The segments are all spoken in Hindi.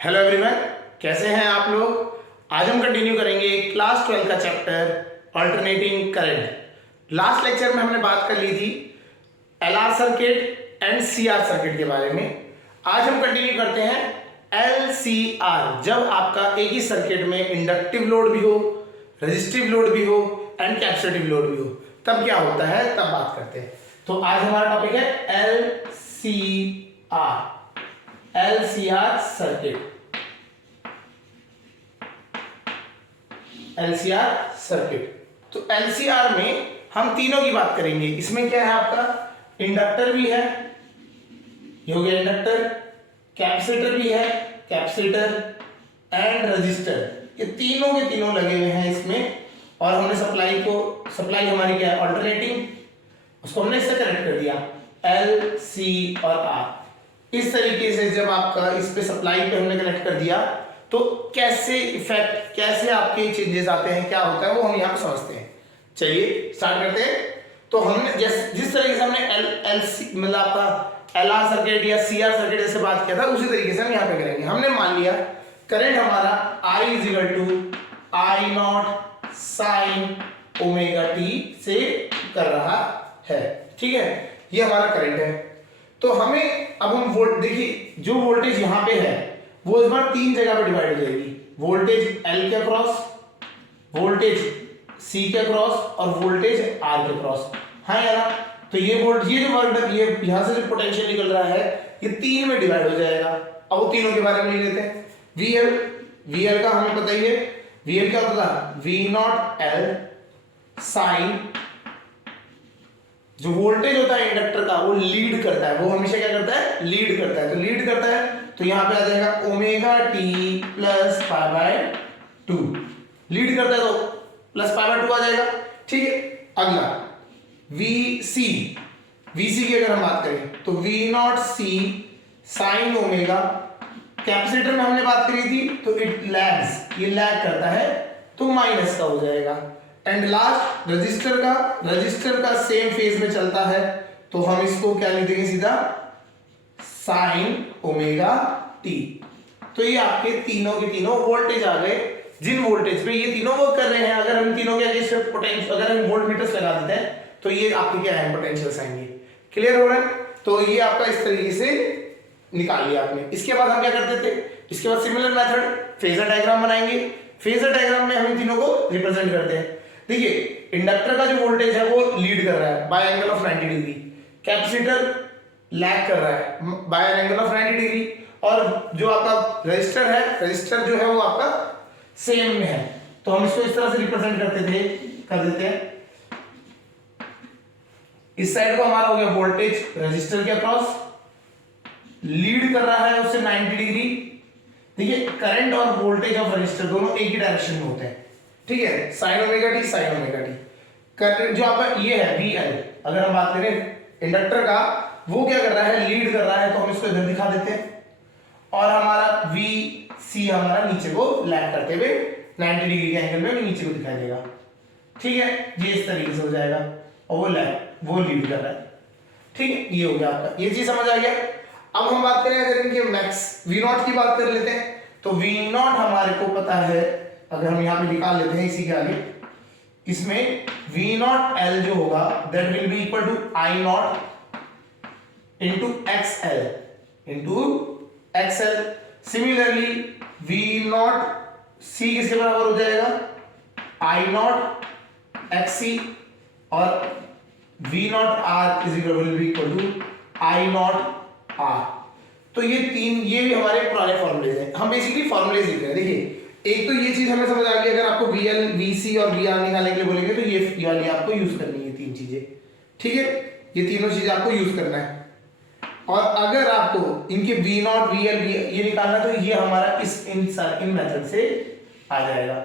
हेलो एवरीवन, कैसे हैं आप लोग। आज हम कंटिन्यू करेंगे क्लास 12 का chapter alternating current. Last lecture में हमने बात कर ली थी LR circuit and CR circuit के बारे में। आज हम कंटिन्यू करते हैं एलसीआर। जब आपका एक ही सर्किट में इंडक्टिव लोड भी हो, रेजिस्टिव लोड भी हो एंड कैपेसिटिव लोड भी हो, तब क्या होता है, तब बात करते हैं। तो आज हमारा टॉपिक है एलसीआर सर्किट। एलसीआर सर्किट, तो एलसीआर में हम तीनों की बात करेंगे। इसमें क्या है, आपका इंडक्टर भी है, ये हो गया इंडक्टर, कैपेसिटर भी है, कैपेसिटर एंड रजिस्टर, ये तीनों के तीनों लगे हुए हैं इसमें। और हमने सप्लाई हमारी क्या है, अल्टरनेटिंग, उसको हमने इससे कनेक्ट कर दिया एल सी और आर। इस तरीके से जब आपका इस पे सप्लाई पे हमने कनेक्ट कर दिया तो कैसे इफेक्ट, कैसे आपके चेंजेस आते हैं, क्या होता है, वो हम यहाँ पे समझते हैं। चलिए स्टार्ट करते हैं। तो हमने जिस तरीके से हमने एलसी मतलब आपका एलआर सर्किट या सीआर सर्किट जैसे बात किया था, उसी तरीके से हम यहाँ पे करेंगे। हमने मान लिया करंट हमारा I = I0 sign omega T से कर रहा है, ठीक है, ये हमारा करंट है। तो हमें अब हम देखिए जो वोल्टेज यहाँ पे है वो इस बार तीन जगह पे डिवाइड हो जाएगी। वोल्टेज L के अक्रॉस, वोल्टेज C के अक्रॉस और वोल्टेज R के अक्रॉस। हाँ यार, तो ये यहाँ से जो पोटेंशियल निकल रहा है ये तीन में डिवाइड हो जाएगा। अब वो तीनों के बारे में लिख लेते हैं। VL का हमें पता ही है, VL क्या होता था, V0L साइन, जो वोल्टेज होता है इंडक्टर का वो लीड करता है, वो हमेशा क्या करता है, लीड करता है। तो लीड करता है तो यहां पे आ जाएगा ओमेगा टी प्लस π/2। लीड करता है तो प्लस π/2 आ जाएगा, ठीक है। अगला VC की अगर हम बात करें तो V0C साइन ओमेगा। कैपेसिटर में हमने बात करी थी तो इट लैग्स, ये लैग करता है तो माइनस का हो जाएगा। एंड लास्ट रजिस्टर का सेम फेज में चलता है तो हम इसको क्या लिख देंगे, सीधा साइन ओमेगा टी। तो ये आपके तीनों के तीनों वोल्टेज आ गए, जिन वोल्टेज पे ये तीनों वर्क कर रहे हैं। अगर हम तीनों के अगेंस्ट पोटेंशियल, अगर हम वोल्टमीटर्स लगा देते हैं तो ये आपके क्या है, पोटेंशियल्स आएंगे। क्लियर हो रहा है। तो ये आपका इस तरीके से निकाल लिया आपने। इसके बाद हम क्या करते थे, इसके बाद सिमिलर मेथड फेजर डायग्राम बनाएंगे। फेजर डायग्राम में हम इन तीनों को रिप्रेजेंट करते हैं। देखिए इंडक्टर का जो वोल्टेज है वो लीड कर रहा है bye angle of 90 degree, capacitor lag कर रहा है बाय एंगल ऑफ 90 डिग्री, और जो आपका रजिस्टर जो है वो आपका सेम में है। तो हम इसको इस तरह से रिप्रेजेंट कर देते हैं। इस साइड को हमारा हो गया वोल्टेज रजिस्टर के अक्रॉस, लीड कर रहा है उससे 90 डिग्री। देखिए करंट और वोल्टेज ऑफ रजिस्टर दोनों एक ही डायरेक्शन में होते हैं, ठीक है, साइन ओमेगा टी। करंट जो आपका ये है VL, अगर हम बात करें इंडक्टर का, वो क्या कर रहा है, लीड कर रहा है, तो हम इसको इधर दिखा देते हैं। और हमारा VC हमारा नीचे को लैग करते हुए 90 डिग्री के एंगल में नीचे को दिखाई देगा, ठीक है। ये इस तरीके से हो जाएगा और वो लीड कर रहा है, ठीक है। ये हो गया आपका, ये चीज समझ आ गया। अब हम बात करें अगर इनके मैक्स V0 की बात कर लेते हैं तो V0 हमारे को पता है, अगर हम यहाँ पे निकाल लेते हैं इसी के आगे, इसमें V0L जो होगा that will be equal to I0 into XL। Similarly V0C किसके बराबर हो जाएगा, I0 XC, और V0R will be equal to I0R। तो ये भी हमारे पुराने फॉर्मूलेज हैं। हम बेसिकली फॉर्मूलेज लिख रहे हैं। देखिए एक तो ये चीज हमें समझ आ गई, अगर आपको VL VC और VR निकालने के लिए बोलेंगे तो ये वाली आपको यूज करनी है, तीन चीजें, ठीक है। ये तीनों चीजें आपको यूज करना है। और अगर आपको इनके V0 VL ये निकालना तो ये हमारा इन मेथड से आ जाएगा।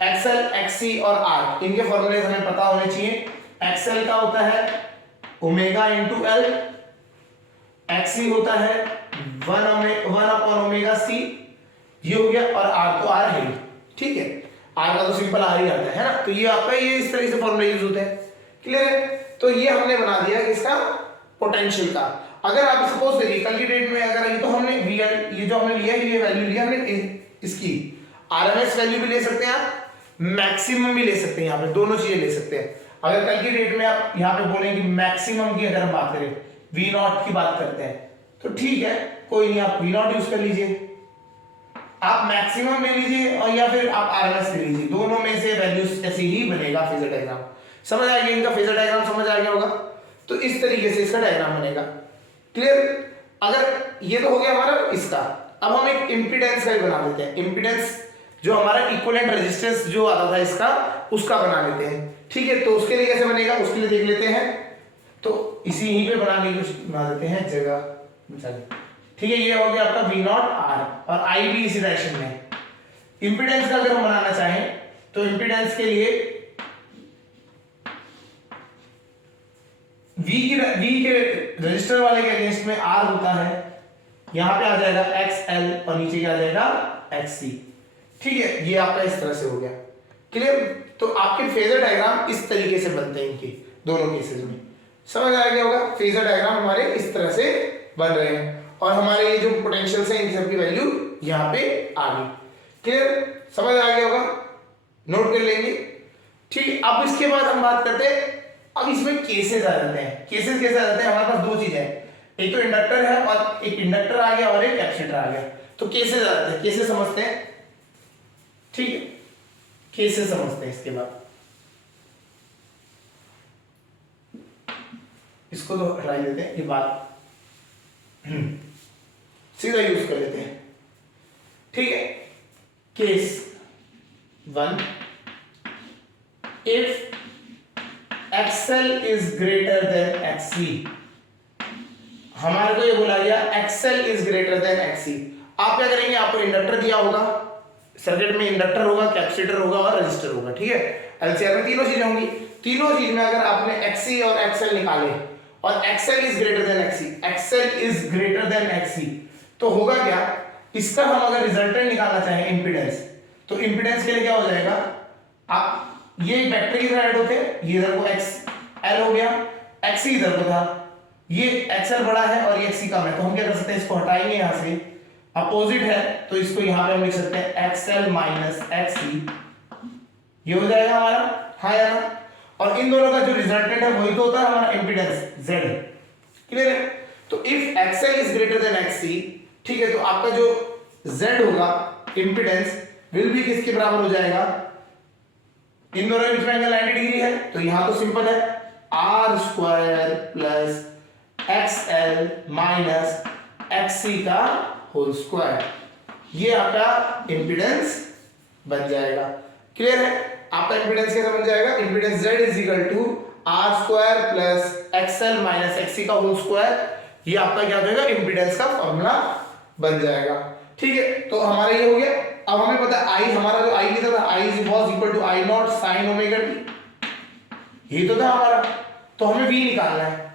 XL XC और R इनके फॉर्मूलेज हमें पता होने चाहिए। XL का होता है ओमेगा इंटू L, XC होता है 1/ओमेगा C, ये हो गया, और R तो R है, ठीक है। R का तो सिंपल R ही आता है ना। तो ये आपका ये इस तरह से फॉर्मूला यूज होता है, क्लियर है। तो ये हमने बना दिया इसका पोटेंशियल का। अगर आप सपोज करिए कल की डेट में अगर ये तो हमने ये जो हमने लिया है ये वैल्यू लिया हमने इसकी आरएमएस वैल्यू भी ले सकते हैं आप, मैक्सिमम भी ले सकते हैं, यहाँ पे दोनों चीजें ले सकते हैं। अगर कल की डेट में आप यहाँ पे बोलेंगे मैक्सिमम की अगर हम बात करें वी नॉट की बात करते हैं तो ठीक है कोई नहीं, आप वी नॉट यूज कर लीजिए, आप मैक्सिमम ले लीजिए और या फिर आप आरएमएस ले लीजिए, दोनों में से वैल्यूज ऐसे ही बनेगा फेजर डायग्राम। समझ आ गया इनका फेजर डायग्राम, समझ आ गया होगा। तो इस तरीके से इसका डायग्राम बनेगा। क्लियर? अगर ये तो हो गया हमारा इसका, अब हम एक इंपीडेंस का भी बना देते हैं। इंपीडेंस जो हमारा इक्विवेलेंट रेजिस्टेंस जो आता था इसका उसका बना लेते हैं। ठीक है, तो उसके लिए कैसे बनेगा उसके लिए देख लेते हैं। तो इसी यहीं पे बनाने की बना देते हैं जगह। ठीक है, ये हो गया आपका V नॉट R और I भी इसी डायरेक्शन में। इंपीडेंस का अगर हम बनाना चाहें तो इंपीडेंस के लिए V के रजिस्टर वाले के अगेंस्ट में R होता है, यहां पे आ जाएगा XL और नीचे क्या आ जाएगा XC। ठीक है, ये आपका इस तरह से हो गया। क्लियर? तो आपके फेजर डायग्राम इस तरीके से बनते हैं इनके दोनों केसेस में। समझ आ गया होगा? फेजर डायग्राम हमारे इस तरह से बन रहे हैं और हमारे ये जो पोटेंशियल्स हैं इन सब की वैल्यू यहाँ पे आ गई। क्लियर? समझ आ गया होगा? नोट कर लेंगे। ठीक, अब इसके बाद हम बात करते हैं, अब इसमें केसेस आ जाते हैं। केसेस कैसे आ जाते हैं? हमारे पास दो चीजें हैं, एक तो इंडक्टर है और एक इंडक्टर आ गया और एक कैपेसिटर आ गया। तो केसेस आ जाते हैं, केसेस समझते हैं। ठीक है, केसेस समझते हैं। इसके बाद इसको तो हटा देते हैं, ये बात सीधा यूज कर लेते हैं। ठीक है, case 1, if XL is greater than XC, हमारे को ये बोला गया XL is greater than XC। आप क्या करेंगे, आपको इंडक्टर दिया होगा, सर्किट में इंडक्टर होगा, कैपेसिटर होगा और रेजिस्टर होगा। ठीक है, एलसीआर में तीनों चीजें होंगी। तीनों चीज में अगर आपने XC और XL निकाले और XL is greater than XC, XL is greater than XC, तो होगा क्या, इसका हम अगर रिजल्टेंट निकालना चाहें इंपीडेंस, तो इंपीडेंस के लिए क्या हो जाएगा, आप ये वेक्टर की तरह ऐड होते हैं, ये इधर को XL हो गया, XC इधर को था, ये XL बड़ा है और ये XC कम है, तो हम क्या कर सकते हैं, इसको हटाएंगे यहां से, अपोजिट है तो इसको यहां पे हम लिख सकते हैं XL माइनस XC, ये हो जाएगा हमारा। हाँ यार, और इन दोनों का जो रिजल्टेंट है वही तो होता है हमारा इंपीडेंस Z। क्लियर है? तो if XL is greater than XC, ठीक है, तो आपका जो Z होगा इंपीडेंस विल बी किसके बराबर हो जाएगा, इन दोनों के बीच में एंगल 90 डिग्री है तो यहां तो सिंपल है R square plus XL minus XC का होल स्क्वायर, ये आपका इंपीडेंस बन जाएगा। क्लियर है? आपका इंपीडेंस कैसे बन जाएगा, impedance Z is equal to R square plus XL minus XC का होल स्क्वायर, ये आपका क्या हो जाएगा, इंपीडेंस का फॉर्मूला बन जाएगा। ठीक है, तो हमारा ये हो गया। अब हमें पता है I, हमारा जो I लिखा था, I was equal to I naught sine omega t, ये तो था हमारा, तो हमें V निकालना है।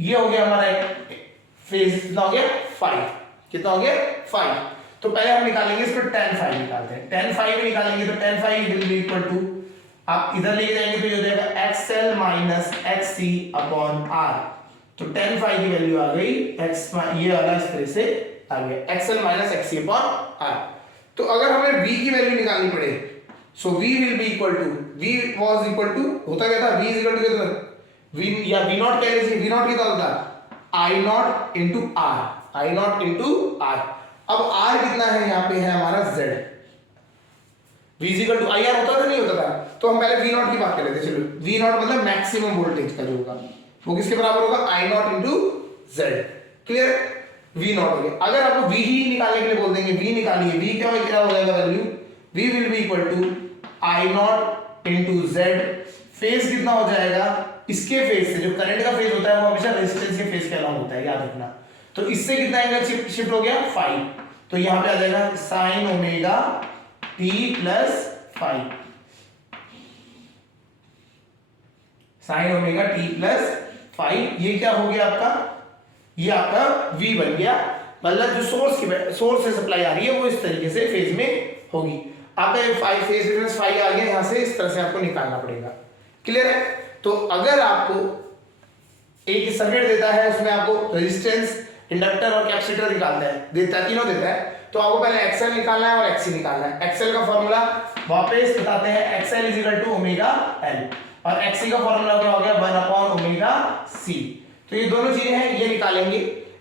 ये हो गया हमारा एक फेज, कितना हो गया 5, कितना हो गया 5। तो पहले हम निकालेंगे इसको tan phi निकालते हैं, tan phi भी निकालेंगे तो tan phi will be equal to, आप इधर लेके जाएंगे तो ये हो जाएगा XL minus XC upon R, तो tan phi की वैल्यू आ गई x, ये वाला इस तरह से आ गया XL minus XC upon R। तो अगर हमें V की वैल्यू निकालनी पड़े, so V will be equal to, V was equal to, होता क्या था, V इज इक्वल टू कितना, V या V नॉट कह लीजिए, V नॉट कितना होता, I naught into R, I naught into R। अब R कितना है, यहाँ पे है हमारा Z, V is equal to IR होता था नहीं होता था, तो हम पहले V नॉट की बात कर लेते हैं। चलो, V नॉट मतलब मैक्सिमम वोल्टेज का जो होगा वो किसके बराबर होगा, I naught into Z। Clear? V not हो गया। अगर आपको V ही निकालने के लिए बोल देंगे, V निकालिए, V क्या हो जाएगा value, V will be equal to I naught into Z। Phase कितना हो जाएगा, इसके फेज से, जो करंट का फेज होता है वो हमेशा रेजिस्टेंस के फेज के अलॉन्ग होता है, याद रखना। तो इससे कितना एंगल शिफ्ट हो गया 5, तो यहां पे आ जाएगा sign omega t plus 5, sign omega t plus 5, ये क्या हो गया आपका, ये आपका V बन गया। मतलब जो सोर्स से सप्लाई आ रही है वो इस तरीके से फेज में होगी। आपका ये 5 फेज डिफरेंस 5 आ गया, यहां से इस तरह से आपको निकालना पड़ेगा। क्लियर है? तो अगर आपको एक सर्किट देता है, उसमें आपको रेजिस्टेंस, इंडक्टर और कैपेसिटर निकालना है, देता है, तीनों देता है। तो आपको पहले एक्सएल निकालना है और एक्सी निकालना है। एक्सएल का फॉर्मूला वापस बताते हैं, XL is equal to omega L, और एक्सी का फॉर्मूला क्या हो गया, 1 अपॉन ओमेगा सी। तो ये दोनों चीजें हैं, ये निकालेंगे।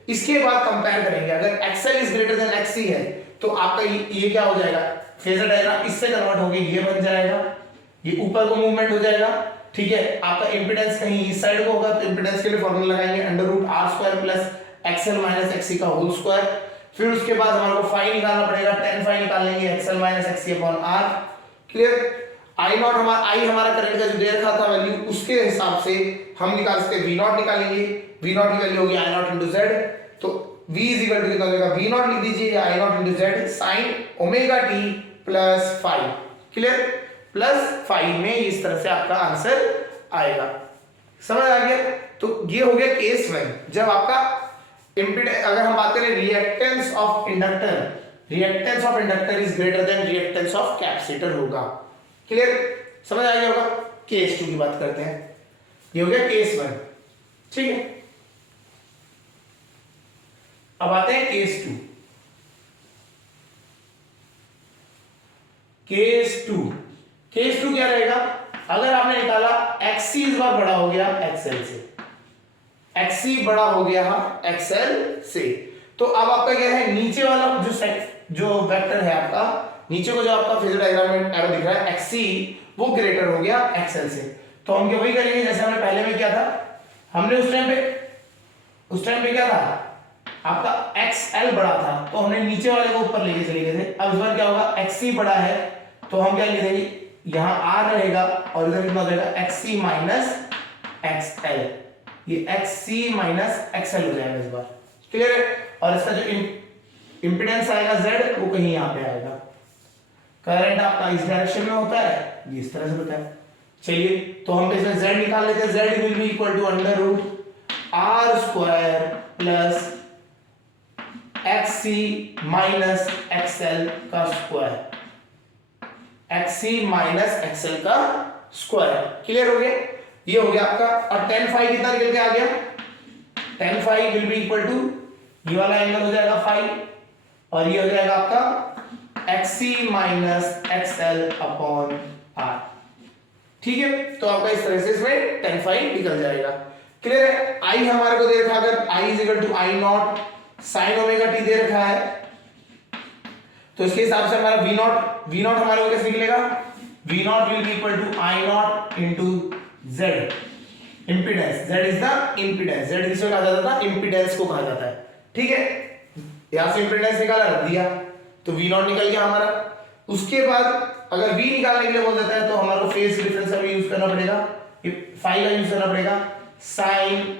इसके बाद कंपेयर करेंगे, अगर XL is greater than XC है तो आपका ये क्या हो जाएगा, फेजर डायग्राम इससे कन्वर्ट होके ये बन जाएगा, ये ऊपर को मूवमेंट हो जाएगा। ठीक है, आपका इंपेडेंस कहीं इस साइड को होगा तो इंपेडेंस के लिए फॉर्मूला लगाएंगे √r² plus XL minus XC का होल स्क्वायर। फिर उसके बाद हमारे को फाई निकालना पड़ेगा, tan फाई निकाल लेंगे XL minus XC upon R. Clear. I naught हमारा करंट का जो दे रखा था वैल्यू, उसके हिसाब से हम निकाल सकते हैं, वी नॉट निकालेंगे। वी नॉट की वैल्यू होगी आई नॉट इंटू जेड, तो v इज इक्वल टू कितना हो जाएगा, वी नॉट लिख दीजिए, I naught into Z sine omega T plus phi. Clear, plus phi में इस तरह से आपका आंसर आएगा। समझ आ गया। तो ये हो गया केस 1, जब आपका इंपेडेंस, अगर हम बात करें reactance of inductor is greater then reactance of capacitor होगा। क्लियर, समझ आ गया होगा। केस 2 की बात करते हैं, ये हो गया केस 1। ठीक है, अब आते हैं केस 2। केस 2 क्या रहेगा, अगर आपने निकाला एक्सी इस बार बड़ा हो गया एक्सएल से, एक्सी बड़ा हो गया एक्सएल से, तो अब आपका क्या है, नीचे वाला जो वेक्टर है आपका, नीचे को जो आपका फेजर डायग्राम में एरो दिख रहा है एक्सी, वो ग्रेटर हो गया एक्सएल से। तो हम क्या वही करेंगे जैसे हमने पहले में किया था। हमने उस टाइम पे क्या था, आपका एक्सएल बड़ा था तो हमने नीचे वाले को ऊपर लेके चले गए थे। अब इस बार क्या होगा, एक्सी बड़ा है तो हम क्या लिख देंगे, यहां आर रहेगा और इधर कितना हो जाएगा, एक्सी माइनस एक्सएल, ये एक्सी माइनस एक्सएल हो जाएगा इस बार। क्लियर है। और इसका जो इंपेडेंस आएगा जेड, वो कहीं यहां पे आएगा। करंट आपका इस डायरेक्शन में होता है, ये इस तरह से होता है। चलिए, तो हम इसमें z निकाल लेते हैं। z will be equal to √r² plus xc minus xl का स्क्वायर, xc माइनस xl का स्क्वायर। क्लियर हो गया, ये हो गया आपका। और tan फाई कितना निकल के आ गया, tan phi will be equal to, ये वाला एंगल हो जाएगा फाई, और ये हो जाएगा आपका xc minus xl upon r। ठीक है, तो आपका इस तरह से इसमें tan फाई निकल जाएगा। क्लियर है। i हमारे को दे रखा, अगर i is equal to I naught sine omega T दे रखा है, तो इसके हिसाब से हमारा वी नॉट हमारे को कैसे निकलेगा, V naught will be equal to I naught into Z impedance. Z is the impedance, Z किसको कहा जाता था, इंपीडेंस को कहा जाता है। ठीक है, यहां से इंपीडेंस निकाला, रख दिया, तो वी नॉट निकल गया हमारा। उसके बाद अगर v निकालने के लिए बोल देता है तो हमारे को फेज डिफरेंस का यूज करना पड़ेगा, फाई का यूज करना पड़ेगा, sine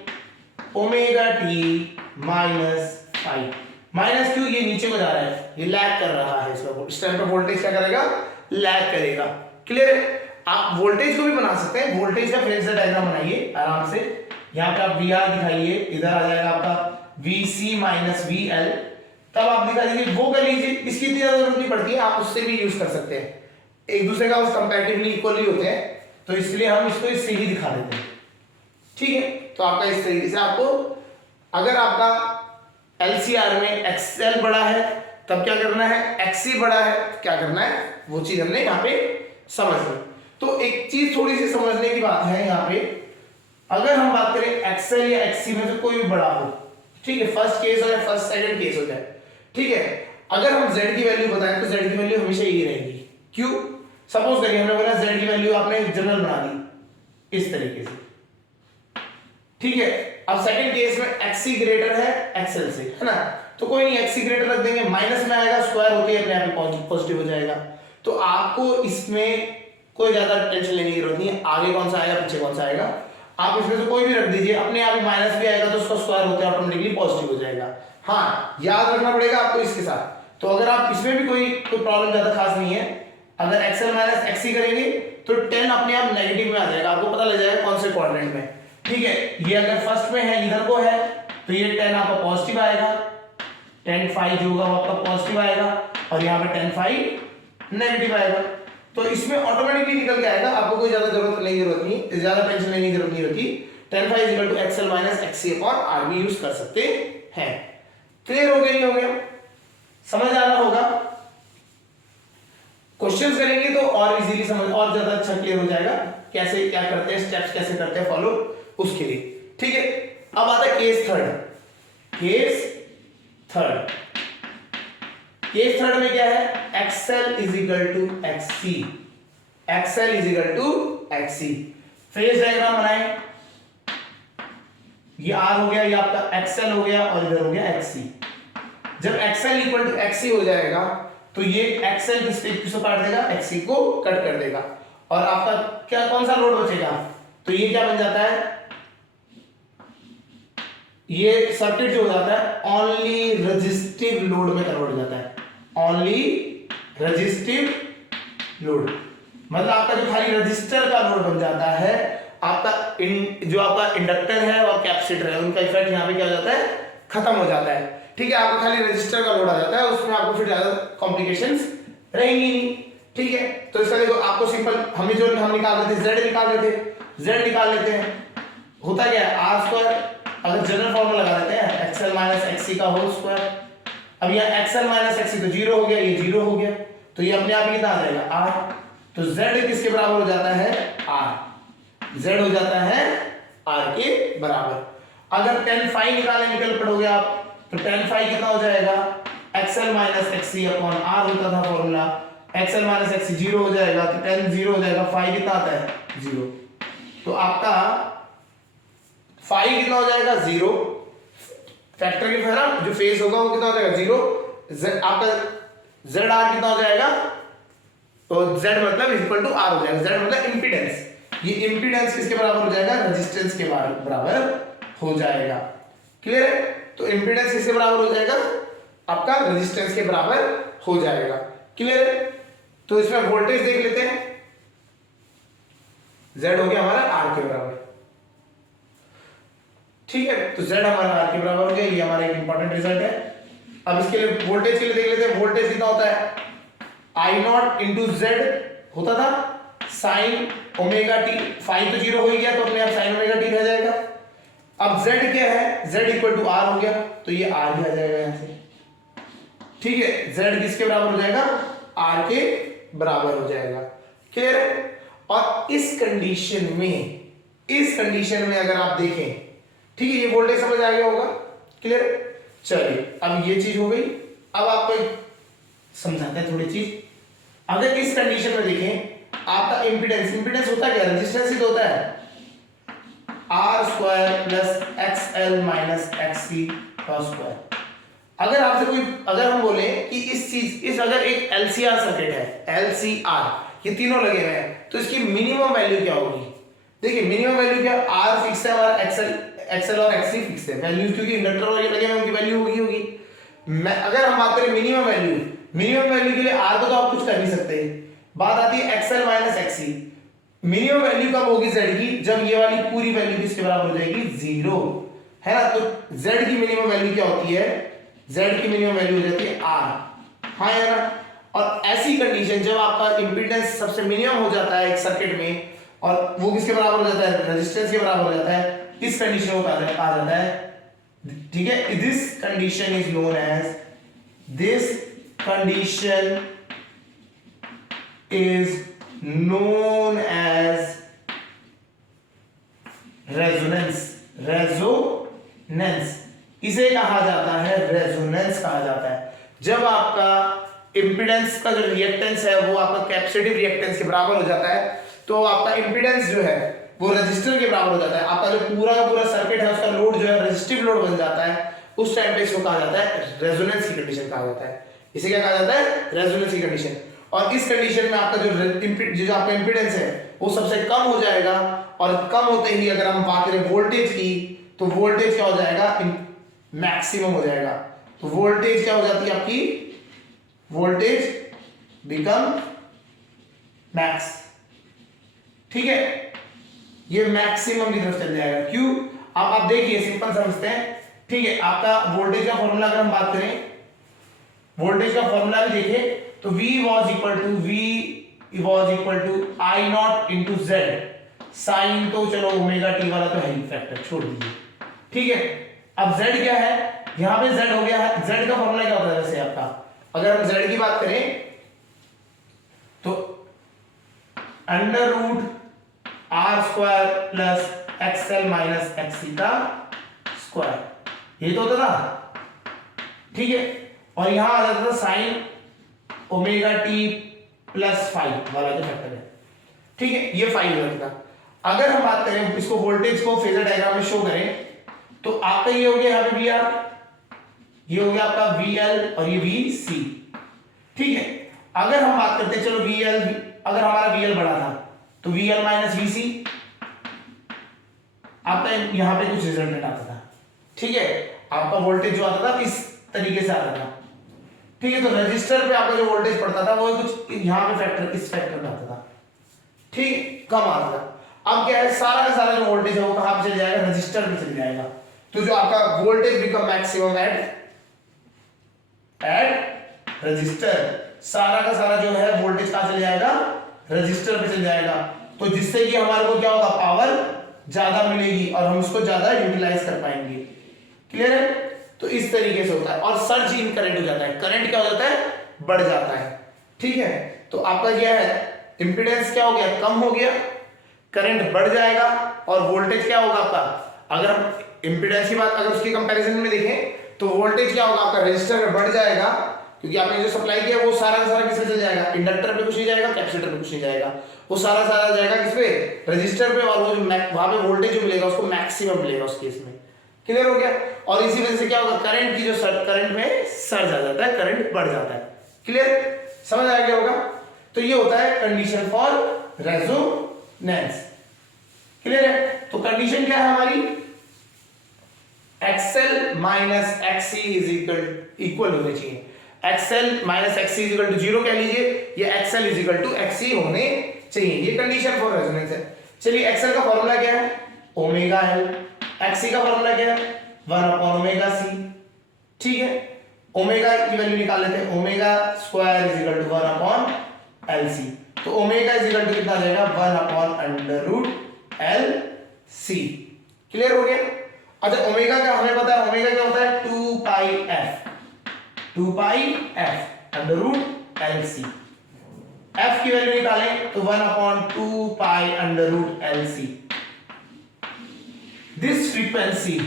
omega T minus phi. Minus क्यों, ये नीचे को जा रहा है, ये लैग कर रहा है, इस टाइम पे वोल्टेज क्या करेगा, लैग करेगा। क्लियर है। आप वोल्टेज को भी बना सकते हैं, वोल्टेज का फेजर डायग्राम बनाइए आराम से। यहाँ पे आप VR दिखाइए, इधर आ जाएगा आपका VC माइनस VL, तब आप दिखा दीजिए, वो कर लीजिए, इसकी इतनी ज्यादा जरूरत नहीं पड़ती है, आप उससे भी यूज कर सकते हैं, एक दूसरे का उस कंपैरेटिवली इक्वली होते हैं, तो इसलिए हम इसको इससे ही दिखा देते हैं। ठीक है, तो आपका इस तरीके से आपको, अगर आपका LCR में XL बड़ा है तब क्या करना है, XC बड़ा है क्या करना है, वो चीज हमने यहाँ पे समझ ली। तो एक चीज थोड़ी सी समझने की बात है यहाँ पे, अगर हम बात करें XL या XC में से कोई भी बड़ा हो, ठीक है, फर्स्ट केस हो या फर्स्ट सेकंड केस हो जाए, ठीक है, अगर हम z की वैल्यू बताएं तो z की वैल्यू हमेशा यही रहेगी। क्यों, सपोज करिए हमने बोला z की वैल्यू आपने जनरल बना दी इस तरीके से, ठीक है। अब सेकंड केस में xc ग्रेटर है xl से, है ना, तो कोई नहीं, xc ग्रेटर रख देंगे, माइनस में आएगा, स्क्वायर होते ही अपने आप पॉजिटिव हो जाएगा। तो आपको इसमें कोई ज्यादा टेंशन लेने की जरूरत नहीं है, आगे कौन सा आएगा पीछे कौन सा आएगा, आप इसमें से कोई भी रख दीजिए, अपने आप ही माइनस भी आएगा तो उसका स्क्वायर होते हैं ऑटोमेटिकली पॉजिटिव हो जाएगा। हाँ, याद रखना पड़ेगा आपको इसके साथ। तो अगर आप इसमें भी कोई प्रॉब्लम ज्यादा खास नहीं है, अगर XL माइनस XC करेंगे तो 10 अपने आप नेगेटिव में आ जाएगा, आपको पता लग जाएगा कौन से क्वाड्रेंट में। ठीक है, ये अगर फर्स्ट में है, इधर को है, तो ये 10 आपका पॉजिटिव आएगा, 10 फाई जो होगा वो आपका पॉजिटिव आएगा, और यहाँ पे 10 फाई नेगेटिव आएगा। तो इसमें ऑटोमेटिकली निकल के आएगा, आपको कोई ज्यादा जरूरत नहीं, ज्यादा टेंशन लेने की जरूरत नहीं होती। tan phi is equal to XL minus XC upon R भी यूज कर सकते हैं। क्लियर हो गया? हो गया, समझ आ रहा होगा। क्वेश्चंस करेंगे तो और इजीली समझ, और ज्यादा अच्छा क्लियर हो जाएगा कैसे क्या करते हैं, स्टेप्स कैसे करते हैं फॉलो, उसके लिए। ठीक है, अब आता है केस थर्ड। केस थर्ड में क्या है, XL is equal to XC, XL is equal to XC. Phase diagram बनाए, ये आर हो गया, ये आपका एक्सएल हो गया और इधर हो गया एक्ससी। जब एक्सएल इक्वल टू एक्ससी हो जाएगा तो ये एक्सएल किसको काट देगा, एक्ससी को कट कर देगा, और आपका क्या कौन सा लोड बचेगा, तो ये क्या बन जाता है, ये सर्किट जो हो जाता है ओनली रेजिस्टिव लोड में कन्वर्ट हो जाता है। ओनली रेजिस्टिव लोड मतलब आपका जो खाली रजिस्टर का लोड बन जाता है, आपका जो आपका इंडक्टर है और कैपेसिटर है उनका इफेक्ट यहाँ पे क्या हो जाता है, खत्म हो जाता है। ठीक है, आपको खाली रजिस्टर का लोड आ जाता है, उसमें आपको फिर ज्यादा कॉम्प्लिकेशंस रहेंगी नहीं। ठीक है, तो इसका देखो आपको सिंपल, हम निकाल लेते हैं, z निकाल लेते हैं। होता क्या है, आर स्क्वायर, अगर जनरल फॉर्मूला लगा देते हैं एक्सएल माइनस एक्ससी का होल स्क्वायर। अब यहाँ एक्सएल माइनस एक्ससी तो जीरो हो गया, ये जीरो हो गया, तो ये अपने आप ही कितना आ जाएगा, आर। तो z किसके बराबर हो जाता है, आर। z हो जाता है आर के बराबर। अगर tan फाई निकल पड़ोगे आप, तो tan फाई कितना हो जाएगा, XL minus XC upon R होता था formula, XL minus XC zero हो जाएगा, तो tan जीरो हो जाएगा, फाई कितना आता है, जीरो। तो आपका फाई कितना हो जाएगा, जीरो। फैक्टर के फिर जो फेज होगा वो कितना हो जाएगा, जीरो। आपका जेड आर कितना हो जाएगा, तो z मतलब इक्वल टू आर हो जाएगा। z मतलब इंपीडेंस, ये इंपीडेंस किसके बराबर हो जाएगा, रेजिस्टेंस के बराबर हो जाएगा। क्लियर है? तो इंपीडेंस किसके बराबर हो जाएगा, आपका रेजिस्टेंस के बराबर हो जाएगा। क्लियर है? तो इसमें वोल्टेज देख लेते हैं, z हो गया हमारा r के बराबर। ठीक है, तो z हमारा r के बराबर हो गया, ये हमारा एक इंपॉर्टेंट रिजल्ट है। अब इसके लिए वोल्टेज के लिए देख लेते हैं, वोल्टेज कितना होता है, I नॉट इंटू जेड होता था साइन ओमेगा टी, फाई तो जीरो हो ही गया तो अपने आप साइन ओमेगा टी रह जाएगा। अब z क्या है, z इक्वल टू आर हो गया, तो ये r ही आ जाएगा यहां से। ठीक है, z किसके बराबर हो जाएगा, r के बराबर हो जाएगा। क्लियर है? और इस कंडीशन में अगर आप देखें, ठीक है, ये वोल्टेज समझ आ गया होगा। क्लियर? चलिए, अब ये चीज हो गई। अब आपको समझाते हैं थोड़ी चीज। अगर इस कंडीशन में देखें, आपका इंपीडेंस होता क्या, रेजिस्टेंस ही तो होता है, R square plus XL minus XC का स्क्वायर। अगर हम बोले कि अगर एक एलसीआर सर्किट है, एलसीआर ये तीनों लगे हुए हैं, तो इसकी मिनिमम वैल्यू क्या होगी। देखिए मिनिमम वैल्यू क्या, आर फिक्स है हमारा, एक्सएल और एक्ससी फिक्स है वैल्यूज, क्योंकि इंडक्टर वाले लगे हुए उनकी वैल्यू होगी। अगर हम बात करें मिनिमम वैल्यू के लिए आर को तो आप कुछ कर नहीं सकते। बात आती है एक्सएल माइनस एक्ससी, मिनिमम वैल्यू कब होगी जेड की, जब ये वाली पूरी वैल्यू किसके बराबर हो जाएगी, जीरो, है ना। तो जेड की मिनिमम वैल्यू क्या होती है, जेड की मिनिमम वैल्यू हो जाती है आर, हाँ है ना। और ऐसी कंडीशन जब आपका इंपीडेंस सबसे मिनिमम हो जाता है एक सर्किट में, और वो किसके बराबर हो जाता है, रेजिस्टेंस के बराबर हो जाता है, इस कंडीशन को कहा जाता है, ठीक है, this condition is known as, this condition is known as resonance। इसे कहा जाता है रेजोनेंस कहा जाता है। जब आपका इंपीडेंस का जो रिएक्टेंस है वो आपका कैपेसिटिव रिएक्टेंस के बराबर हो जाता है, तो आपका इंपीडेंस जो है वो रेजिस्टर के बराबर हो जाता है। आपका जो पूरा का पूरा सर्किट है उसका लोड जो है रेजिस्टिव लोड बन जाता है। उस टाइम पे इसको कहा जाता है रेजोनेंस की कंडीशन कहा जाता है। इसे क्या कहा जाता है, रेजोनेंस की कंडीशन। और इस कंडीशन में आपका जो आपका इंपीडेंस है वो सबसे कम हो जाएगा, और कम होते ही अगर हम बात करें वोल्टेज की, तो वोल्टेज क्या हो जाएगा, मैक्सिमम हो जाएगा। तो वोल्टेज क्या हो जाती है आपकी, वोल्टेज बिकम मैक्स, ठीक है, ये मैक्सिमम की तरफ चल जाएगा। क्यों, आप देखिए सिंपल समझते हैं, ठीक है। आपका वोल्टेज का फॉर्मूला अगर हम बात करें, वोल्टेज का फॉर्मूला भी देखें तो V was equal to I naught into Z। Sine तो चलो ओमेगा टी वाला तो है ही फैक्टर, छोड़ दीजिए। ठीक है, अब z क्या है, यहां पे z हो गया है। z का फॉर्मूला क्या होता है वैसे आपका, अगर हम z की बात करें तो under root R square plus XL minus XC का स्क्वायर, ये तो होता था। ठीक है, और यहां आ जाता था sign omega T plus five वाला जो फैक्टर है। ठीक है, ये फाइव हो जाता था। अगर हम बात करें इसको वोल्टेज को फेजर डायग्राम में शो करें तो आपका ये हो गया यहाँ पे वी आर, ये हो गया आपका वी एल और ये वी सी। ठीक है, अगर हम बात करते हैं चलो वी एल, अगर हमारा वी एल बड़ा था तो वी एल माइनस वी सी आपका यहां पे कुछ रिजल्टेंट आता था। ठीक है, आपका वोल्टेज जो आता था इस तरीके से आता था। ठीक है, तो रजिस्टर पे आपका जो वोल्टेज पड़ता था वो कुछ यहां पे फैक्टर, इस फैक्टर में आता था। ठीक, कम आता था। अब क्या है, सारा का सारा जो वोल्टेज है वो कहां पे चल जाएगा, रजिस्टर पे चल जाएगा। तो जो आपका voltage become maximum at resistor, सारा का सारा जो है वोल्टेज कहां चल जाएगा, रजिस्टर पे चल जाएगा। तो जिससे कि हमारे को क्या होगा, पावर ज्यादा मिलेगी और हम उसको ज्यादा यूटिलाइज कर पाएंगे। क्लियर है, तो इस तरीके से होता है। और सर्ज इन करंट हो जाता है, करंट क्या हो जाता है, बढ़ जाता है। ठीक है, तो आपका क्या है, इंपीडेंस क्या हो गया, कम हो गया, करंट बढ़ जाएगा और वोल्टेज क्या होगा आपका, अगर हम इंपीडेंस की बात अगर उसके कंपैरिजन में देखें तो वोल्टेज क्या होगा आपका, रजिस्टर में बढ़ जाएगा, क्योंकि आपने जो सप्लाई किया वो सारा का सारा किस पे चल जाएगा, इंडक्टर पे कुछ नहीं जाएगा, कैपेसिटर पे कुछ नहीं जाएगा, वो सारा सारा जाएगा किस पे, रजिस्टर पे। और वो जो वहां पे वोल्टेज जो मिलेगा उसको मैक्सिमम मिलेगा उस केस में। क्लियर हो गया, और इसी वजह से क्या होगा, करंट की जो करंट में सर्ज आ जाता है, करंट बढ़ जाता है। क्लियर, समझ आ गया होगा। तो ये होता है कंडीशन फॉर रेजोनेंस। क्लियर है, तो कंडीशन क्या है हमारी, XL minus XC is equal होने चाहिए। XL minus XC is equal to 0 कह लीजिए, या XL is equal to XC होने चाहिए, ये कंडीशन फॉर रेजोनेंस है। चलिए XL का फॉर्मूला क्या है, ओमेगा एल, XC का फॉर्मूला क्या है, 1 अपॉन ओमेगा सी। ठीक है, ओमेगा की वैल्यू निकाल लेते हैं, omega square is equal to 1 upon L C. तो ओमेगा इज इक्वल टू कितना आ जाएगा, 1 upon under root L C. Clear हो गया। अच्छा, ओमेगा का हमें पता है, ओमेगा क्या होता है, 2 pi F, 2 pi F under root L C. F की वैल्यू निकालें तो 1 upon 2 pi under root L C. This frequency,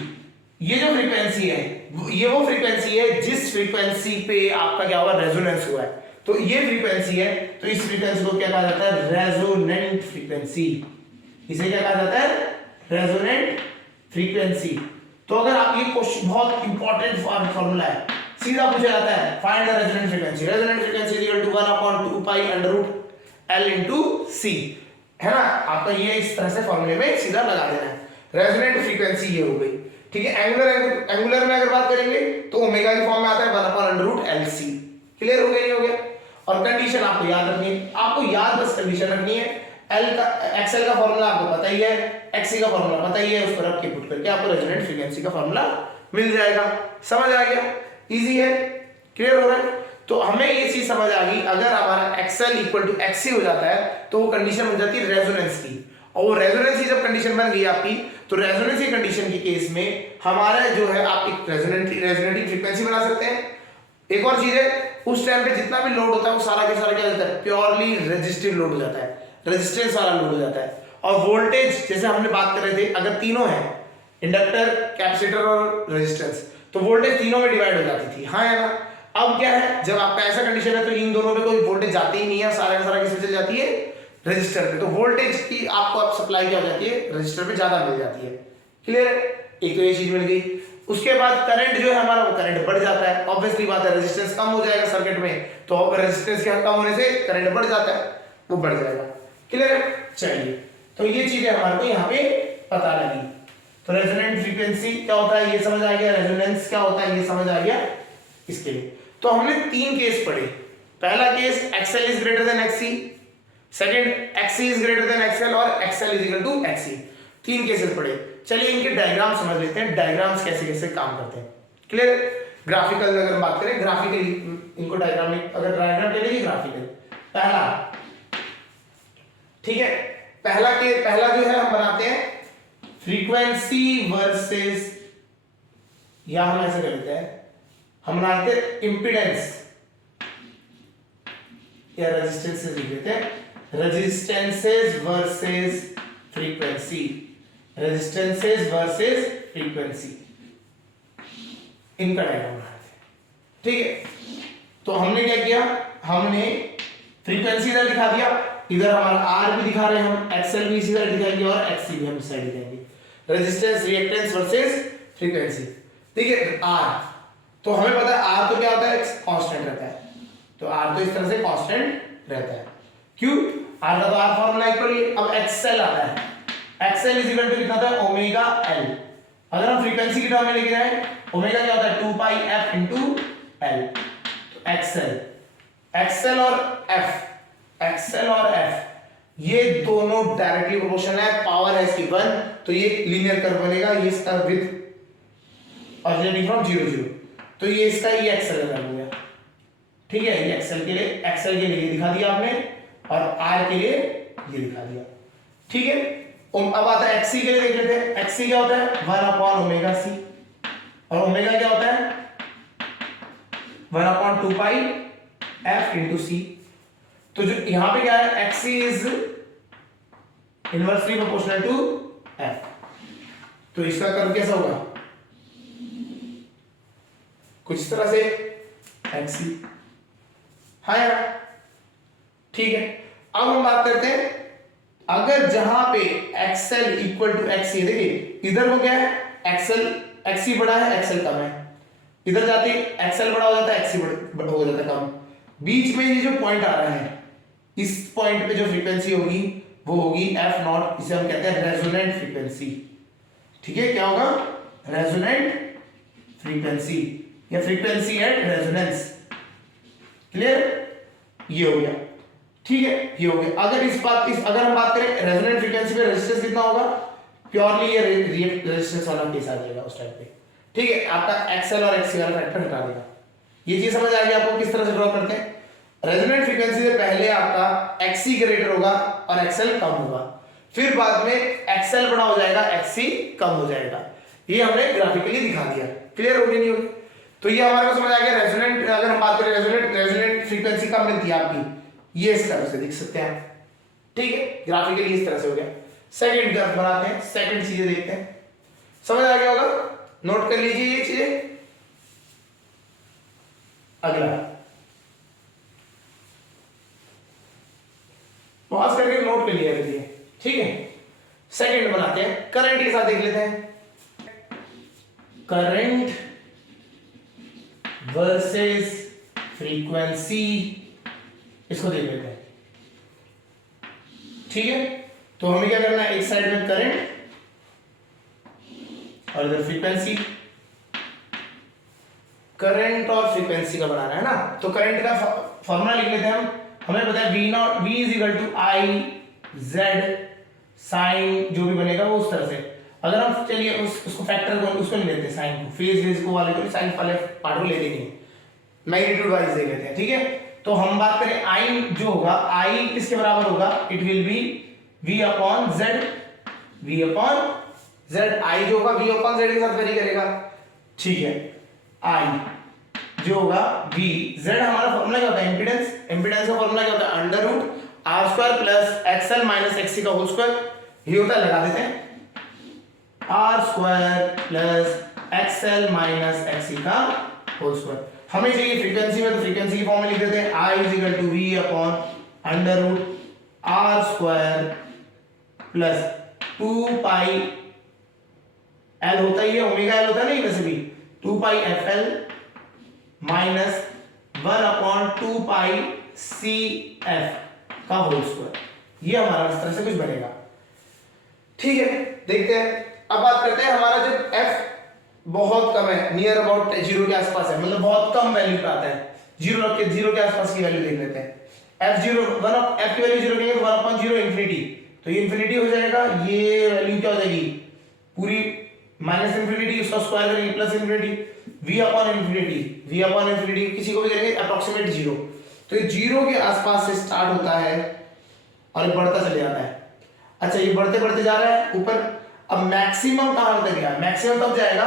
ये जो फ्रीक्वेंसी है ये वो फ्रीक्वेंसी है जिस फ्रीक्वेंसी पे आपका क्या हुआ, रेजोनेंस हुआ है। तो ये फ्रीक्वेंसी है, तो इस फ्रीक्वेंसी को क्या कहा जाता है, रेजोनेंट फ्रीक्वेंसी। इसे क्या कहा जाता है, रेजोनेंट फ्रीक्वेंसी। तो अगर आप ये क्वेश्चन, बहुत इंपॉर्टेंट फॉर्मूला है, सीधा पूछा जाता है, find the resonant frequency. Resonant frequency is equal to 1 upon 2 pi under root L into C, है ना। आपका ये इस तरह से फॉर्मूले में सीधा लगा देना है। रेजोनेंट फ्रीक्वेंसी ये हो गई। ठीक है, एंगुलर में अगर बात करेंगे तो ओमेगा की फॉर्म में आता है 1 upon under root L C. Clear हो गया, ये हो गया। और कंडीशन आपको याद रखनी है, आपको याद बस कंडीशन रखनी है। एल का, एक्सएल का फॉर्मूला आपको पता ही है, एक्सी का फॉर्मूला पता ही है, उस पर रख के पुट करके आपको रेजोनेंट फ्रीक्वेंसी का फॉर्मूला मिल जाएगा। समझ आ गया, इजी है, क्लियर हो रहा है। तो हमें ये चीज समझ आ गई, अगर हमारा एक्सएल इक्वल टू एक्सी हो जाता है तो वो कंडीशन बन जाती है रेजोनेंस की। और वो रेजोनेंस की जब कंडीशन बन गई आपकी, तो रेजोनेंस की कंडीशन के केस में हमारा जो है आप एक रेजोनेटिंग फ्रीक्वेंसी बना सकते हैं। एक और चीज है, उस टाइम पे जितना भी लोड होता है वो सारा के सारा क्या होता है, प्योरली रेजिस्टिव लोड हो जाता है, रेजिस्टेंस वाला लोड हो जाता है। और वोल्टेज जैसे हमने बात कर रहे थे, अगर तीनों है, इंडक्टर, कैपेसिटर और रेजिस्टेंस, तो वोल्टेज तीनों में डिवाइड हो जाती थी, हाँ है ना। अब क्या है, जब आपका ऐसा कंडीशन है तो इन दोनों में कोई वोल्टेज जाती ही नहीं है, सारा का सारा किस पे चल जाती है, रजिस्टर पे। तो वोल्टेज की आपको अब सप्लाई क्या हो जाती है, रजिस्टर पे ज्यादा मिल जाती है। क्लियर, एक तो ये चीज मिल गई। उसके बाद करंट जो है हमारा, वो करंट बढ़ जाता है, ऑब्वियसली बात है, रेजिस्टेंस कम हो जाएगा सर्किट में, तो रेजिस्टेंस के कम होने से करंट बढ़ जाता है, वो बढ़ जाएगा। क्लियर है, चलिए, तो ये चीजें हमारे को यहाँ पे पता लगी। तो रेजोनेंट फ्रीक्वेंसी क्या होता है ये समझ आ गया, रेजोनेंस क्या होता है ये समझ आ गया। इसके लिए तो हमने 3 केस पढ़े। पहला case XL is greater than XC, second XC is greater than XL और XL is equal to XC। 3 cases पढ़े। चलिए इनके डायग्राम समझ लेते हैं, डायग्राम्स कैसे कैसे काम करते हैं। क्लियर, ग्राफिकल अगर बात करें, ग्राफिकली इनको डायग्राम में, अगर डायग्राम ले लीजिए ग्राफिकल। पहला, ठीक है, पहला जो है हम बनाते हैं फ्रीक्वेंसी वर्सेस, या हम ऐसे कर लेते हैं, हम बनाते हैं इम्पीडेंस या रेजिस्टेंसेस लिख देते हैं, resistances versus frequency, resistances versus frequency, इनका डायग्राम बनाते हैं। ठीक है, तो हमने क्या किया, हमने फ्रीक्वेंसी इधर दिखा दिया, इधर हमारा आर भी दिखा रहे हैं हम, एक्सएल भी इसी साइड दिखाएंगे और एक्ससी भी हम इस साइड दिखाएंगे, रेजिस्टेंस रिएक्टेंस वर्सेस फ्रीक्वेंसी। ठीक है, आर तो हमें पता है आर तो क्या होता है, कांस्टेंट रहता है, तो आर तो इस तरह से कांस्टेंट रहता है, क्यों, आर का तो आर फॉर्मूला इक्वल ही। अब एक्सएल आता है, एक्सएल इज इक्वल टू कितना होता है, ओमेगा एल। अगर हम फ्रीक्वेंसी की टर्म में लेके जाए, ओमेगा क्या होता है, 2 पाई एफ इनटू एल। तो एक्सएल और एफ ये दोनों डायरेक्टली प्रोपोर्शनल है, पावर है इसकी 1, तो ये लीनियर कर्व बनेगा, ये इसका विड्थ ऑरिजिनेटिंग फ्रॉम 0 0, तो ये इसका ये एक्सएल हो गया। ठीक है, ये एक्सएल के लिए ये दिखा दिया आपने, और आर के लिए ये दिखा दिया। ठीक है, अब आता है एक्ससी के लिए, देख लेते हैं एक्ससी क्या होता है, 1/ओमेगा सी, और ओमेगा क्या होता है 1/2 पाई एफ इंटू सी। तो जो यहां पे क्या है, XC is inversely proportional to F, तो इसका कर्व कैसा होगा, कुछ इस तरह से एक्ससी। हाँ यार, ठीक है, अब हम बात करते हैं, अगर जहां पे एक्सएल इक्वल टू एक्ससी, देखिए इधर वो क्या है, एक्सएल एक्ससी बड़ा है, एक्सएल कम है, इधर जाते एक्सएल बड़ा हो जाता है, एक्ससी बड़ा हो जाता है कम, बीच में ये जो पॉइंट आ रहा है, इस पॉइंट पे जो फ्रीक्वेंसी होगी वो होगी एफ नॉट, इसे हम कहते हैं रेजोनेंट फ्रीक्वेंसी। ठीक है, क्या होगा, रेजोनेंट फ्रीक्वेंसी या फ्रीक्वेंसी एट रेजोनेंस। क्लियर, ये हो गया। ठीक है, ये हो गया। अगर हम बात करें रेजोनेंट फ्रीक्वेंसी पे रेजिस्टेंस कितना होगा, प्योरली ये रेजिस्टेंस वाला केस आ जाएगा उस टाइम पे। ठीक है, आपका एक्सएल और एक्ससी वाला फैक्टर हटा देगा। ये चीज समझ आ गई आपको किस तरह से ड्रॉ करते हैं। रेजोनेंट फ्रीक्वेंसी से पहले आपका एक्ससी ग्रेटर होगा और एक्सएल कम होगा, फिर बाद में एक्सएल बड़ा हो जाएगा, एक्ससी कम हो जाएगा। ये हमने ग्राफिकली दिखा दिया। क्लियर हो गई, नहीं होगी? तो ये हमारे को समझ आ गया। रेजोनेंट, अगर हम बात करें रेजोनेंट फ्रीक्वेंसी कब मिलती है आपकी, ये इस तरह से दिख सकते हैं। ठीक है, ग्राफिकली इस तरह से हो गया। सेकंड ग्राफ बनाते हैं, सेकंड चीजें देखते हैं। समझ आ गया होगा, नोट कर लीजिए ये चीजें। अगला पॉज करके नोट कर लिया करिए। ठीक है, सेकंड बनाते हैं, करंट के साथ देख लेते हैं। करंट वर्सेस फ्रीक्वेंसी, इसको देख लेते हैं। ठीक है, तो हमें क्या करना है, एक साइड में करंट और इधर फ्रीक्वेंसी। करंट और फ्रीक्वेंसी का बनाना है ना, तो करंट का फॉर्मूला लिख लेते हैं हम। हमें पता है V naught, V is equal to I Z sine, जो भी बनेगा वो उस तरह से। अगर हम चलिए उसको फैक्टर को उसको नहीं लेते, साइन को, फेज वेज को वाले को, साइन वाले पार्ट को लेते नहीं, मैग्नीट्यूड वाइज दे लेते हैं। ठीक है, तो हम बात करें I जो होगा, I किसके बराबर होगा, it will be V upon Z, V upon Z। I जो होगा V अपॉन Z के साथ वेरी करेगा। ठीक है, I जो होगा V, Z हमारा फॉर्मूला क्या होता है, इंपेडेंस। इंपेडेंस का फॉर्मूला क्या होता है, under root R square plus XL minus XC का होल स्क्वायर। ये होता है, लगा देते हैं, R square plus XL minus XC का होल स्क्वायर। हमें चाहिए फ्रीक्वेंसी में, तो फ्रीक्वेंसी की फॉर्म में लिख देते हैं, I is equal to V upon under root R square plus 2 pi L होता ही है, ओमेगा L होता है ना, वैसे भी 2 पाई FL माइनस 1 अपॉन 2 पाई CF का होल स्क्वायर। ये हमारा इस तरह से कुछ बनेगा। ठीक है, देखते हैं। अब बात करते हैं, हमारा जब F बहुत कम है, नियर अबाउट 0 के आसपास है, मतलब बहुत कम वैल्यू पे आता है, 0 रख के 0 के आसपास की वैल्यू देख लेते हैं। F0 1 F की वैल्यू 0 कहेंगे तो 1/0 इंफिनिटी, तो ये इंफिनिटी हो जाएगा। ये वैल्यू क्या हो जाएगी, पूरी माइनस इंफिनिटी, उसका स्क्वायर करेंगे plus infinity, V upon infinity, V upon infinity किसी को भी करेंगे अप्रोक्सीमेट 0। तो ये 0 के आसपास से स्टार्ट होता है और बढ़ता चले जाता है। अच्छा ये बढ़ते बढ़ते जा रहा है ऊपर। अब मैक्सिमम कहां तक गया? मैक्सिमम तब जाएगा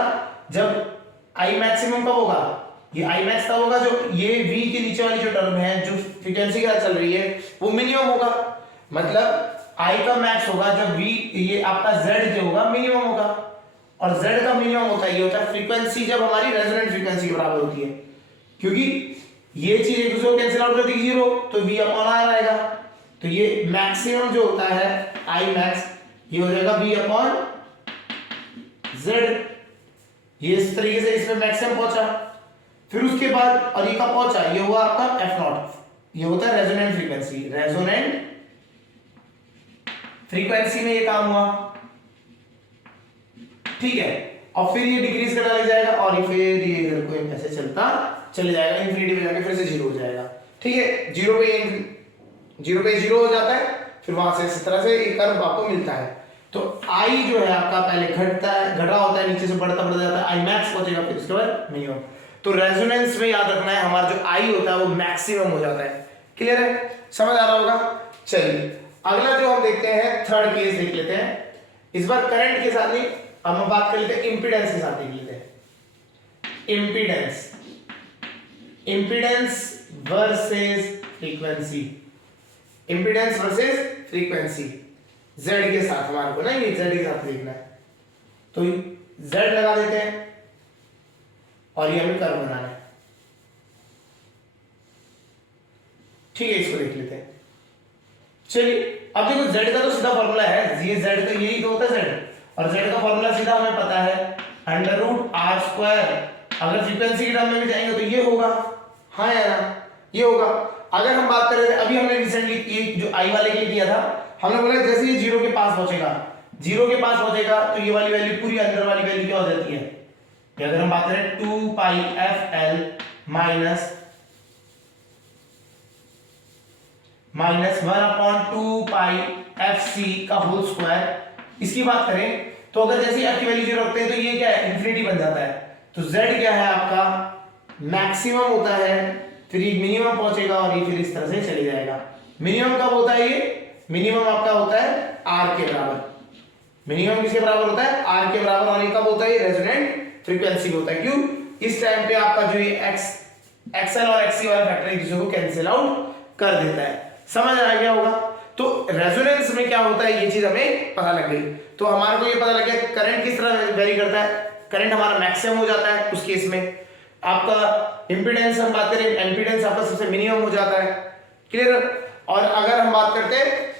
जब आई मैक्सिमम कब होगा? ये आई मैक्स तब होगा जो ये v के नीचे वाली जो टर्म है जो फ्रीक्वेंसी के साथ चल रही है वो मिनिमम होगा। मतलब आई का मैक्स होगा जब v ये आपका z जो होगा मिनिमम होगा, और z का मिनिमम होता है ये होता है फ्रीक्वेंसी जब हमारी रेजोनेंट फ्रीक्वेंसी के बराबर होती है, क्योंकि ये चीज एक दूसरे को कैंसिल आउट कर देगी जीरो, तो v अपॉन r आएगा। तो ये मैक्सिमम जो होता है आई मैक्स ये हो जाएगा v अपॉन z। ये इस तरीके से इसमें मैक्सिमम पहुंचा। फिर उसके बाद और ये कब पहुंचा? ये हुआ आपका एफ नॉट, ये होता है रेजोनेंट फ्रीक्वेंसी। रेजोनेंट फ्रीक्वेंसी में ये काम हुआ, ठीक है। और फिर ये डिक्रीज करने लग जाएगा और फिर ये इधर को ऐसे चलता चले जाएगा, इंफिनिटी पे जाके फिर से जीरो हो जाएगा, ठीक है। जीरो पे जीरो हो जाता है, फिर वहां से इस तरह से एक कर्व आपको मिलता है। तो आई जो है आपका पहले घटा होता है, नीचे से बढ़ता बढ़ता जाता है, आई मैक्स पहुंचेगा, फिर उसके बाद मिनिमम। तो रेजोनेंस में याद रखना है हमारा जो आई होता है वो मैक्सिमम हो जाता है। क्लियर है? समझ आ रहा होगा? चलिए अगला जो हम देखते हैं थर्ड केस देख लेते हैं। इस बार करंट के साथ नहीं, हम बात कर लेते हैं इंपीडेंस के साथ देख लेते हैं। Impedance versus frequency, impedance versus frequency Z के साथ हमारे को ना, ये Z के साथ देखना है। तो Z लगा देते हैं और ये हमें कर्व बनाना है, ठीक है। इसको देख लेते हैं। चलिए अब देखो Z का तो सीधा फॉर्मूला है, ये Z का यही तो होता है Z, और Z का फॉर्मूला सीधा हमें पता है अंडर रूट आर स्क्वायर। अगर फ्रीक्वेंसी के टर्म में भी जाएंगे तो ये होगा, हाँ या ना, ये होगा। अगर हम बात कर रहे थे अभी हमने रिसेंटली ये जो आई वाले के लिए किया था, हमने बोला जैसे ये जीरो के पास पहुंचेगा, जीरो के पास पहुंचेगा तो ये वाली वैल्यू पूरी अंदर वाली वैल्यू क्या हो जाती है? अगर हम बात करें 2 पाई एफ एल माइनस 1/2 पाई एफ सी का होल स्क्वायर, इसकी बात करें तो अगर जैसे एफ की वैल्यू जीरो रखते हैं तो ये क्या है? इंफिनिटी बन जाता है। तो z क्या है आपका? मैक्सिमम होता है, फिर ये मिनिमम पहुंचेगा और ये फिर इस तरह से चले जाएगा। मिनिमम कब होता है? ये मिनिमम आपका होता है r के बराबर। मिनिमम किसके बराबर होता है? r के बराबर। और ये कब होता है? रेजोनेंट फ्रीक्वेंसी होता है। क्यों? इस टाइम पे आपका जो ये xl और xc वाला फैक्टर एक दूसरे को कैंसिल आउट कर देता है। समझ आ गया होगा? तो रेजोनेंस में क्या होता है ये चीज हमें पता लग गई। तो हमारे को ये पता लग गया करंट किस तरह वेरी करता है। करंट हमारा मैक्सिमम हो जाता है उस केस में। आपका इंपीडेंस हम बात करें, इंपीडेंस आपका सबसे मिनिमम हो जाता है। क्लियर? और अगर हम बात करते हैं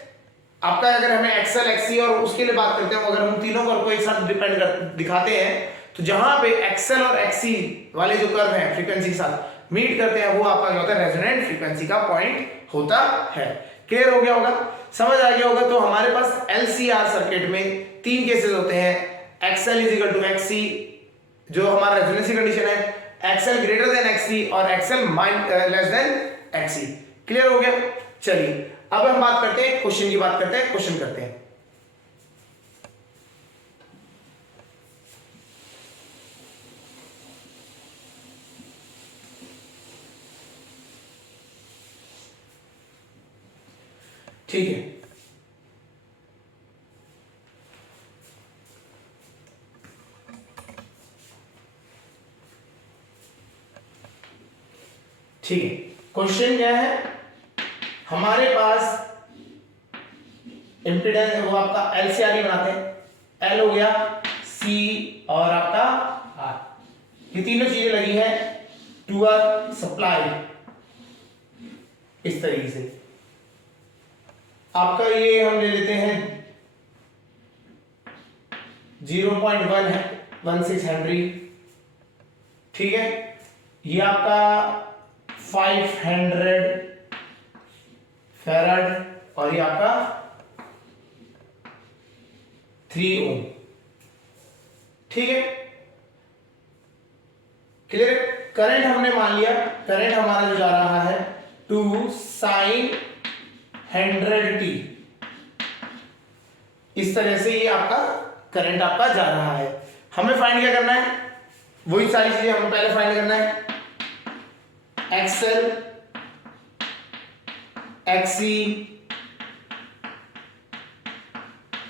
आपका, अगर हमें एक्सएल एक्ससी और उसके लिए बात करते हैं, अगर हम तीनों कर्व को एक साथ डिपेंड दिखाते हैं तो जहां पे एक्सएल और एक्ससी वाले जो कर्व हैं फ्रीक्वेंसी के साथ मीट करते हैं वो आपका क्या होता है? रेजोनेंट फ्रीक्वेंसी का पॉइंट होता है। क्लियर हो गया होगा? समझ आ गया होगा? तो हमारे पास एलसीआर सर्किट में तीन केसेस होते हैं। XL is equal to XC जो हमारा रेजोनेंसी कंडीशन है, एक्सएल ग्रेटर देन एक्ससी और XL less than XC. Clear हो गया? चलिए अब हम बात करते हैं क्वेश्चन की, बात करते हैं क्वेश्चन करते हैं। ठीक है, ठीक है। क्वेश्चन क्या है? हमारे पास इंपीडेंस वो आपका एलसीआर ही बनाते हैं। एल हो गया, सी और आपका आर, ये तीनों चीजें लगी है टू आर सप्लाई। इस तरीके से आपका ये हम ले लेते हैं 0.116 हेनरी, ठीक है। ये आपका 500 फैराड और ये आपका 3 ओम, ठीक है। क्लियर? करंट हमने मान लिया, करंट हमारा जो जा रहा है 2 sin 100t, इस तरह से ये आपका करंट आपका जा रहा है। हमें फाइंड क्या करना है? वही सारी चीजें हमें पहले फाइंड करना है। एक्सएल, एक्ससी,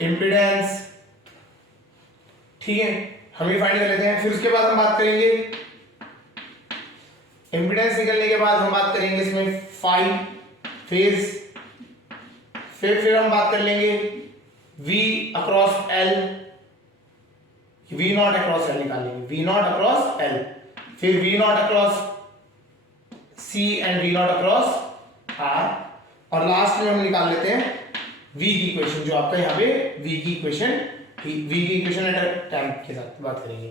इम्पीडेंस, ठीक है, हम ये फाइंड कर लेते हैं। फिर उसके बाद हम बात करेंगे इम्पीडेंस निकलने के बाद हम बात करेंगे इसमें फाई फेज, फिर हम बात कर लेंगे V across L, V not across L निकालेंगे, V नॉट अक्रॉस L, फिर V not across C and V not across R, और लास्ट में हम निकाल लेते हैं V की इक्वेशन, जो आपका यहाँ पे V की इक्वेशन एट टाइम के साथ बात करेंगे।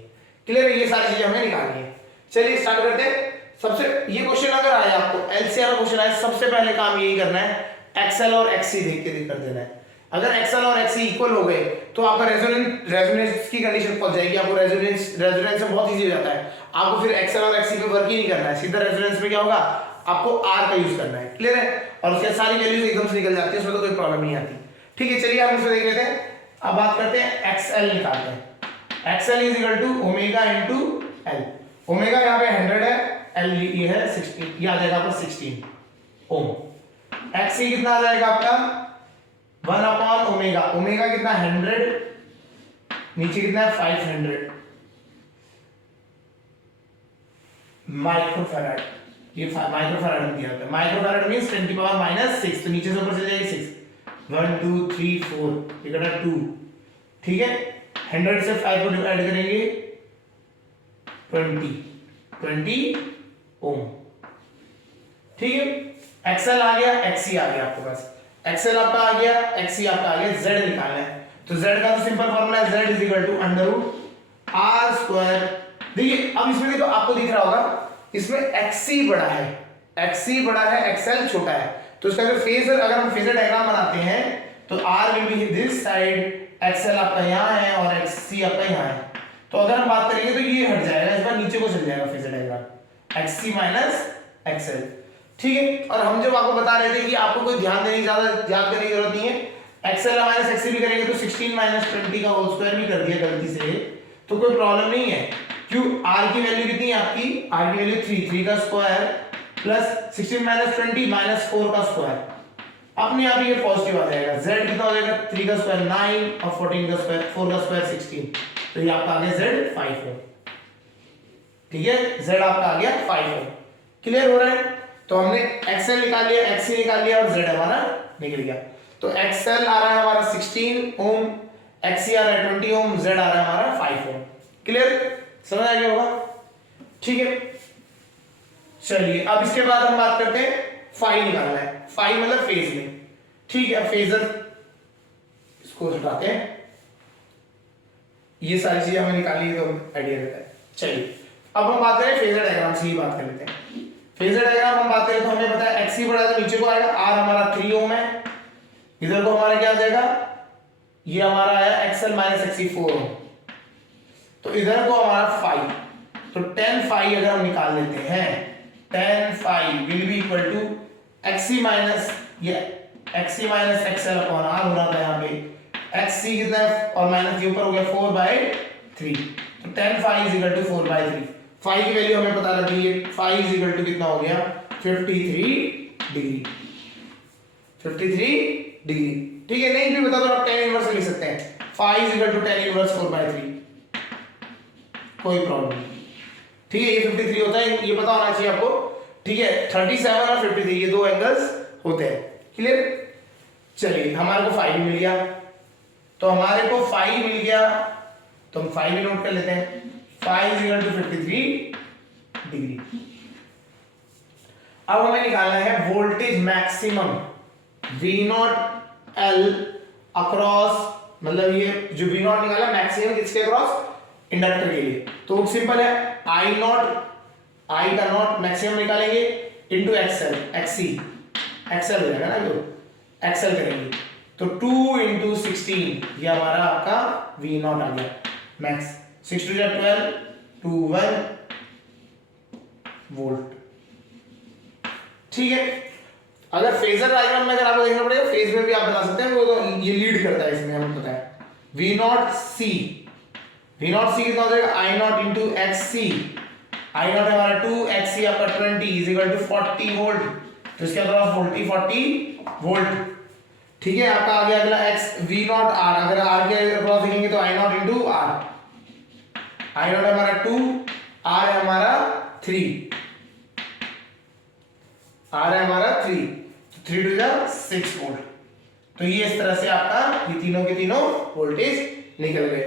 क्लियर है, ये सारी चीजें हमें निकालनी है। चलिए स्टार्ट करते हैं। सबसे ये क्वेश्चन अगर आए आपको एलसीआर का क्वेश्चन आए, सबसे पहले काम यही करना है एक्सएल और एक्ससी देख के कर देना है। अगर एक्सएल और एक्ससी इक्वल हो गए तो आपका रेजोनेंस की कंडीशन पहुंच जाएगी, आपको रेजोनेंस में बहुत इजी हो जाता है, आपको फिर एक्सएल और एक्ससी पे वर्क ही नहीं करना है, सीधा रेजोनेंस में क्या होगा, आपको आर का यूज करना है। क्लियर है, और उसके सारी वैल्यूज एकदम से निकल जाती है, उसमें तो कोई प्रॉब्लम नहीं आती। ठीक है, चलिए हम इसमें देख लेते हैं। अब बात करते हैं एक्सएल निकालते हैं। XL is equal to omega into L. Omega यहाँ पे 100 है, एल ये है 16, ये आ जाएगा आपका 16 ओम। एक्ससी कितना आ जाएगा आपका 1 अपॉन ओमेगा, ओमेगा कितना 100, नीचे कितना है 500 माइक्रोफैराड, ये माइक्रोफैराड में दिया होता है। माइक्रोफैराड मींस 10 की पावर -6, तो नीचे से ऊपर चले जाएगी 6, 1 2 3 4, ये कटा 2, ठीक है। 100 से 5 को डिवाइड करेंगे 20 ओम, ठीक है। एक्सएल आ गया, एक्ससी आ गया आपके पास, एक्सएल आपका आ गया, एक्ससी आपका आ गया। जेड निकालना है, तो जेड का तो सिंपल फॉर्मूला है Z is equal to under square. देखिए अब इसमें देखो, आपको दिख रहा होगा इसमें एक्ससी बड़ा है, एक्ससी बड़ा है, एक्सएल छोटा है, तो इसका जो फेजर, अगर हम फेजर डायग्राम बनाते हैं तो R will be this side, XL आपका यहाँ है और एक्ससी आपका यहाँ है। तो अगर हम बात करेंगे तो ये हट जाएगा, इस बार नीचे को चल जाएगा फेजर डायग्राम, एक्ससी माइनस एक्सएल, ठीक है। और हम जब आपको बता रहे थे कि आपको कोई ध्यान देने की ज्यादा याद करने की जरूरत नहीं है, एक्सएल माइनस एक्ससी भी करेंगे तो 16 माइनस 20 का होल स्क्वायर भी कर दिया गलती से, तो कोई प्रॉब्लम नहीं है। क्यों, आर की वैल्यू कितनी है आपकी, आर की वैल्यू 3 का स्क्वायर प्लस 16 माइनस 20 माइनस 4 का स्क्वायर, अपने आप ही ये पॉजिटिव आ जाएगा। z कितना हो जाएगा 3 का स्क्वायर 9 और 14 का स्क्वायर 4 का स्क्वायर 16, तो ये आपका आ गया z 5 है, ठीक है। z आपका आ गया 5 है। क्लियर हो रहा है, तो हमने एक्सएल निकाल लिया, एक्ससी निकाल लिया और z हमारा निकल गया। तो एक्सएल आ रहा है हमारा 16 ओम, एक्ससी आ रहा है 20 ओम, z आ रहा है हमारा 5 ओम। क्लियर, समझ आ गया होगा, ठीक है। चलिए अब इसके बाद हम बात करते हैं फाई निकालना है, फाई मतलब फेज में, ठीक है। फेजर इसको हटाते हैं, ये सारी चीजें हमें निकालनी है तो आइडिया रहता है। चलिए अब हम बात करें फेजर डायग्राम से ही बात कर लेते हैं। फेजर डायग्राम हम बात करें तो हमें पता है एक्ससी बड़ा है तो नीचे को आएगा, आर हमारा 3 ओम है, इधर को हमारा क्या आ जाएगा, ये हमारा आया एक्सएल माइनस एक्ससी 4 ओम, तो इधर को हमारा फाई, तो 10 फाई अगर हम निकाल लेते हैं, 10 phi will be equal to XC minus ये XC minus XL upon R हो रहा था यहाँ पे, एक्ससी कितना है और माइनस के ऊपर हो गया 4/3, तो 10 phi is equal to 4/3। Phi की वैल्यू हमें पता लग गई है, फाई इज इक्वल टू कितना हो गया 53 डिग्री, 53 डिग्री, ठीक है। नहीं भी बता तो आप tan इनवर्स लिख सकते हैं, phi is equal to tan inverse 4/3, कोई प्रॉब्लम नहीं, ठीक है। ये 53 होता है, ये पता होना चाहिए आपको, ठीक है। 37 और 53 ये दो एंगल्स होते हैं। क्लियर, चलिए हमारे को फाई मिल गया, तो हमारे को फाई मिल गया, तो हम फाई भी नोट कर लेते हैं, phi is equal to 53 degree. अब हमें निकालना है voltage maximum V naught L across, मतलब ये जो V नॉट निकाला मैक्सिमम किसके अक्रॉस, इंडक्टर के लिए, तो वो सिंपल है, I नॉट, I का नॉट मैक्सिमम निकालेंगे इनटू एक्सएल, एक्ससी एक्सएल हो जाएगा ना, तो एक्सएल करेंगे तो 2 इंटू 16, ये हमारा आपका V नॉट आ गया मैक्स, 6 2 12 2 1 वोल्ट, ठीक है। अगर फेजर डायग्राम में अगर आपको देखना पड़ेगा, फेज में भी आप बता सकते हैं, वो तो ये लीड करता है इसमें, हमें पता है। V नॉट C कितना हो जाएगा, I naught into XC, I not हमारा 2, XC आपका 20 इज इक्वल टू 40 वोल्ट, तो इसके अक्रॉस 40 वोल्ट, ठीक है, आपका आ गया अगला एक्स वी नॉट आर, अगर आर के अक्रॉस लिखेंगे तो I naught into R, I naught हमारा 2, आर है हमारा 3, आर है हमारा 3, 3 टू जा 6 वोल्ट। तो ये इस तरह से आपका ये तीनों के तीनों वोल्टेज निकल गए।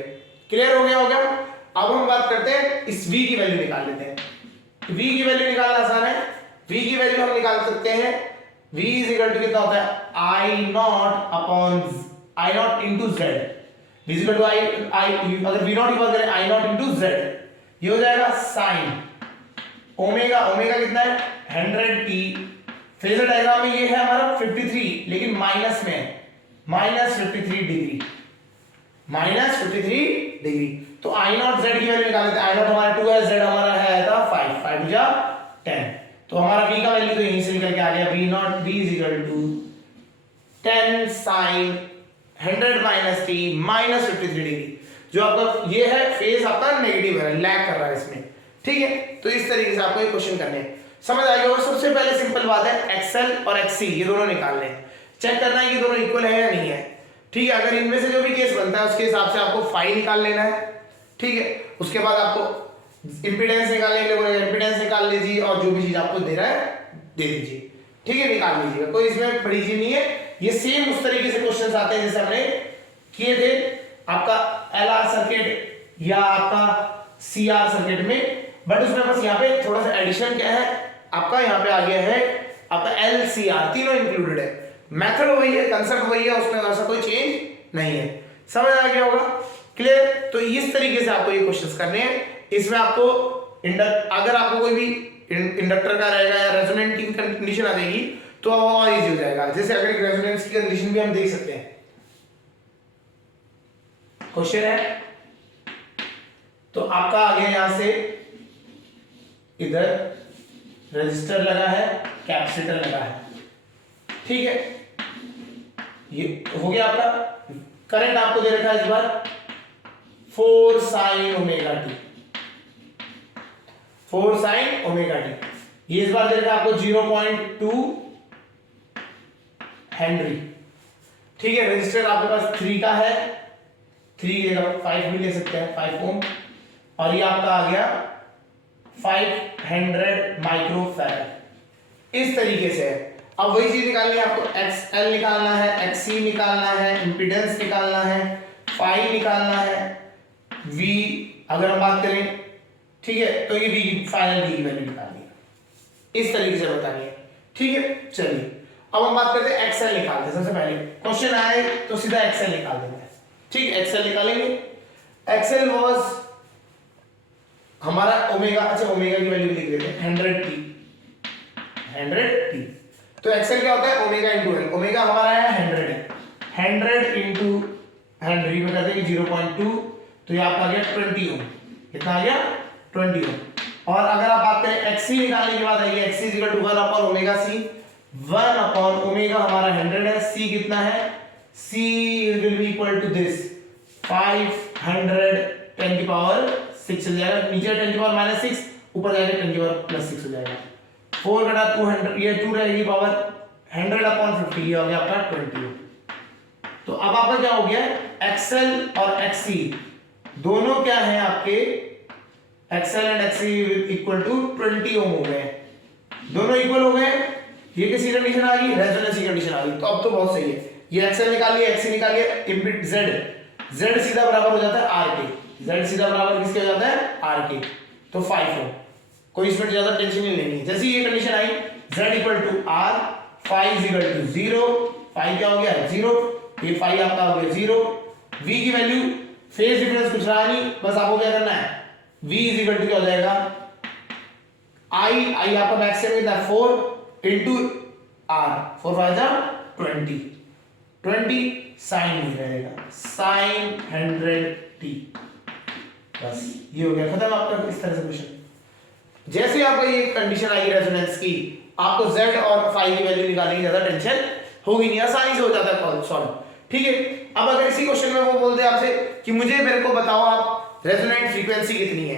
क्लियर हो गया होगा। अब हम बात करते हैं इस V की वैल्यू निकाल लेते हैं। V की वैल्यू निकालना आसान है। V की वैल्यू हम निकाल सकते हैं, V इज इक्वल टू कितना होता है I naught upon I naught into Z, V is equal to I अगर V नॉट इक्वल करें I नॉट इंटू Z, ये हो जाएगा साइन ओमेगा, ओमेगा कितना है 100t, फेजर डायग्राम में ये है हमारा 53 लेकिन माइनस में, -53 डिग्री, -53 डिग्री। तो आई नॉट जेड की वैल्यू निकाल लेते हैं। आई नॉट हमारा 2 है, जेड हमारा है था 5, 5 टू जा 10, तो हमारा v का वैल्यू तो यहीं से निकल के आ गया, v naught v is equal to 10 sin 100 minus t minus 53 degree. जो आपका ये है फेज आपका नेगेटिव है, लैग कर रहा है इसमें, ठीक है। तो इस तरीके से आपको ये क्वेश्चन करने हैं, समझ आ गया। और सबसे पहले सिंपल बात है एक्सएल और एक्ससी ये दोनों निकालने हैं, चेक करना है कि दोनों इक्वल है या नहीं है, ठीक है। अगर इनमें से जो भी केस बनता है उसके हिसाब से आपको फाई निकाल लेना है, ठीक है। उसके बाद आपको इंपीडेंस निकालने के लिए बोलेगा, इंपीडेंस निकाल लीजिए और जो भी चीज आपको दे रहा है दे दीजिए, ठीक है, निकाल लीजिएगा, कोई इसमें बड़ी चीज नहीं है। ये सेम उस तरीके से क्वेश्चंस आते हैं जैसे हमने किए थे आपका एलआर सर्किट या आपका सीआर सर्किट में, बट उसमें बस यहाँ पे थोड़ा सा एडिशन क्या है आपका, यहाँ पे आ गया है आपका एलसीआर, तीनों इंक्लूडेड है, मेथड वही है, कंसेप्ट वही है, उसमें ऐसा कोई चेंज नहीं है। समझ आ गया होगा, क्लियर। तो इस तरीके से आपको ये क्वेश्चंस करने हैं। इसमें आपको अगर आपको कोई भी इंडक्टर का रहेगा या रेजोनेंट की कंडीशन आ जाएगी तो और इजी हो जाएगा। जैसे अगर एक रेजोनेंस की कंडीशन भी हम देख सकते हैं, क्वेश्चन है तो आपका आ गया यहां से इधर रेजिस्टर लगा है, कैपेसिटर लगा है, ठीक है, ये हो गया आपका। करंट आपको दे रखा है इस बार 4 sin omega T, 4 sin omega T, ये इस बार दे रखा है आपको 0.2 हेनरी, ठीक है। रेजिस्टर आपके पास 3 का है, 3 की जगह 5 भी ले सकते हैं, 5 ओम, और ये आपका आ गया 500 माइक्रोफैराड। इस तरीके से है। अब वही चीज निकालनी है आपको, XL निकालना है, XC निकालना है, इंपीडेंस निकालना है, फाई निकालना है, V अगर हम बात करें, ठीक है, तो ये V फाइनल V की वैल्यू निकालनी है, इस तरीके से बतानी है, ठीक है। चलिए अब हम बात करते हैं XL निकालते हैं। सबसे पहले क्वेश्चन आए तो सीधा XL निकाल देंगे, ठीक है, XL निकालेंगे। XL वाज हमारा ओमेगा, अच्छा ओमेगा की वैल्यू लिख देते हैं 100t, 100t। तो एक्सएल क्या होता है ओमेगा इंटू एल, ओमेगा हमारा है 100 है, 100 इंटू 100 में करते हैं 0.2, तो ये आपका आ गया 20 ओम, कितना आ गया 20 ओम। और अगर आप बात करें एक्सी निकालने की बात आएगी, XC equal to 1 upon omega C, 1 upon omega हमारा 100 है, सी कितना है, C will be equal to this 500 10 की पावर 6 हो जाएगा, नीचे 10 की पावर माइनस 6, ऊपर जाएगा 10 की पावर प्लस 6 हो जाएगा, 4 घटा 200, ये 2 रहेगी पावर 100 अपॉन 50, ये हो गया आपका 20। तो अब आपका क्या हो गया, एक्सएल और एक्सी दोनों क्या है आपके, XL and XC equal to 20 ohm हो गए, दोनों इक्वल हो गए। ये किसी कंडीशन आ गई, रेजोनेंस की कंडीशन आ गई, तो अब तो बहुत सही है। ये एक्सएल निकाल लिया, एक्सी निकाल लिया, इनपुट जेड सीधा बराबर हो जाता है आर के, जेड सीधा बराबर किसके हो जाता है आर के, तो 5 ओम, कोई इसमें ज्यादा टेंशन नहीं लेनी है। जैसे ये कंडीशन आई z equal to r, phi equal to 0, phi क्या हो गया 0, ये फाई आपका हो गया 0, v की वैल्यू फेज डिफरेंस कुछ रहा नहीं, बस आपको क्या करना है v इज इक्वल टू क्या हो जाएगा i आपका मैक्सिमम कितना है 4 इनटू r, 4 5 जा 20 साइन हो जाएगा साइन 100t, बस ये हो गया खत्म आपका इस तरह से क्वेश्चन। जैसे आपको ये कंडीशन आई रेजोनेंस की, आपको z और फाई की वैल्यू निकालने की ज्यादा टेंशन होगी नहीं, आसानी से हो जाता है सॉल्व, ठीक है। अब अगर इसी क्वेश्चन में वो बोल दे आपसे कि मुझे मेरे को बताओ आप रेजोनेंट फ्रीक्वेंसी कितनी है,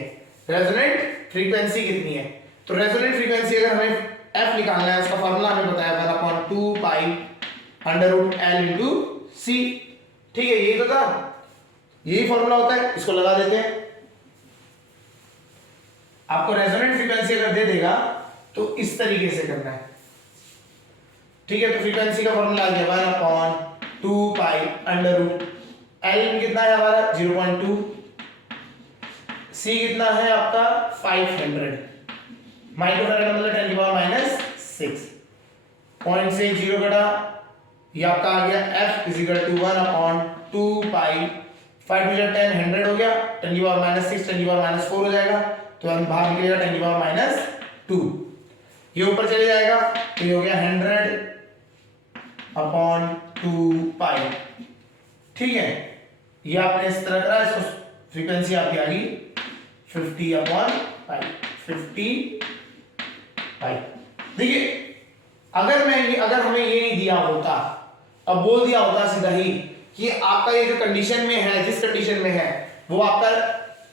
रेजोनेंट फ्रीक्वेंसी कितनी है, तो रेजोनेंट फ्रीक्वेंसी अगर हमें f निकालना है, उसका फार्मूला हमें बताया 1/2 पाई √L इंटू सी। ठीक है, यही तो था, यही फॉर्मूला होता है, इसको लगा देते हैं। आपको रेजोनेंट फ्रीक्वेंसी अगर दे देगा तो इस तरीके से करना है। ठीक है, तो फ्रीक्वेंसी का फॉर्मूला आ गया 1/2 पाई √L कितना है हमारा 0.2, सी कितना है आपका 500 माइक्रोफैराड मतलब 10⁻⁻6। पॉइंट से 0 कटा, ये आपका आ गया F = 1/2 पाई 5 × 10 100 हो गया, 10⁻⁻6 10⁻⁻4 हो जाएगा, तो हम बाहर निकलेगा 10⁻⁻2, ये ऊपर चले जाएगा, तो ये हो गया 100/2 पाई। ठीक है, ये आपने इस तरह करा, इसको फ्रीक्वेंसी आपकी आ गई 50/पाई 50 पाई। देखिए, अगर हमें ये नहीं दिया होता, अब बोल दिया होता सीधा ही कि आपका ये जो कंडीशन में है, जिस कंडीशन में है वो आपका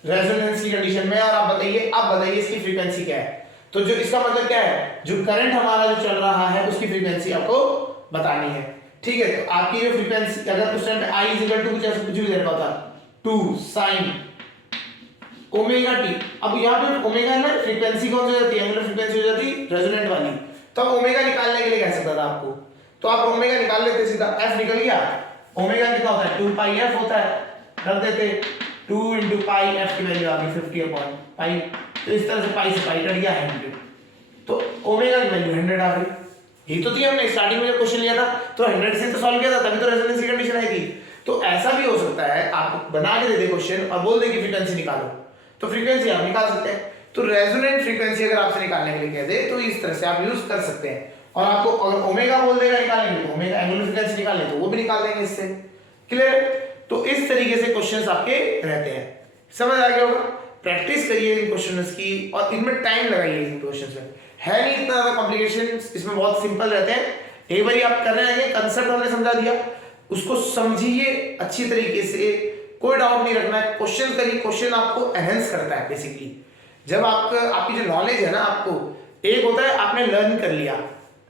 रेजोनेंस की कंडीशन में है, और आप बताइए इसकी फ्रीक्वेंसी क्या है, तो जो इसका मतलब क्या है, जो करंट हमारा जो चल रहा है उसकी फ्रीक्वेंसी आपको बतानी है। ठीक है, तो आपकी जो फ्रीक्वेंसी अगर उस टाइम पे I = कुछ भी दे रखा होता 2 sin ओमेगा टी, अब यहाँ पे ओमेगा है ना, फ्रीक्वेंसी कौन सी हो जाती है, एंगुलर फ्रीक्वेंसी हो जाती रेजोनेंट वाली, तो ओमेगा निकालने के लिए कह सकता था आपको, तो आप ओमेगा निकाल लेते सीधा, एफ निकल गया, ओमेगा कितना होता है 2 पाई एफ होता है, कर देते 2 × पाई एफ की वैल्यू आ गई 50/पाई, तो इस तरह से पाई से पाई कट गया 100, तो ओमेगा की वैल्यू 100 आ गई। यही तो थी, हमने स्टार्टिंग में जब क्वेश्चन लिया था तो 100 से तो सॉल्व किया था, तभी तो रेजोनेंस की कंडीशन आई थी। तो ऐसा भी हो सकता है, आप बना के दे दे क्वेश्चन और बोल दे कि फ्रीक्वेंसी निकालो, तो फ्रीक्वेंसी आप निकाल सकते हैं। तो रेजोनेंट फ्रीक्वेंसी अगर आपसे निकालने के लिए कह दे तो इस तरह से आप यूज कर सकते हैं, और आपको अगर ओमेगा बोल देगा निकालने के लिए, तो ओमेगा एंगुलर फ्रीक्वेंसी निकालने तो वो भी निकाल देंगे इससे। क्लियर? तो इस तरीके से क्वेश्चंस आपके रहते हैं, समझ आ गया होगा। प्रैक्टिस करिए इन क्वेश्चंस की, और इनमें टाइम लगाइए इन क्वेश्चंस में, है नहीं इतना ज्यादा कॉम्प्लिकेशन, इसमें बहुत सिंपल रहते हैं। एक बार आप कर रहे हैं, कंसेप्ट हमने समझा दिया, उसको समझिए अच्छी तरीके से, कोई डाउट नहीं रखना है, क्वेश्चन करिए, क्वेश्चन आपको एनहेंस करता है बेसिकली। जब आपकी जो नॉलेज है ना, आपको एक होता है आपने लर्न कर लिया,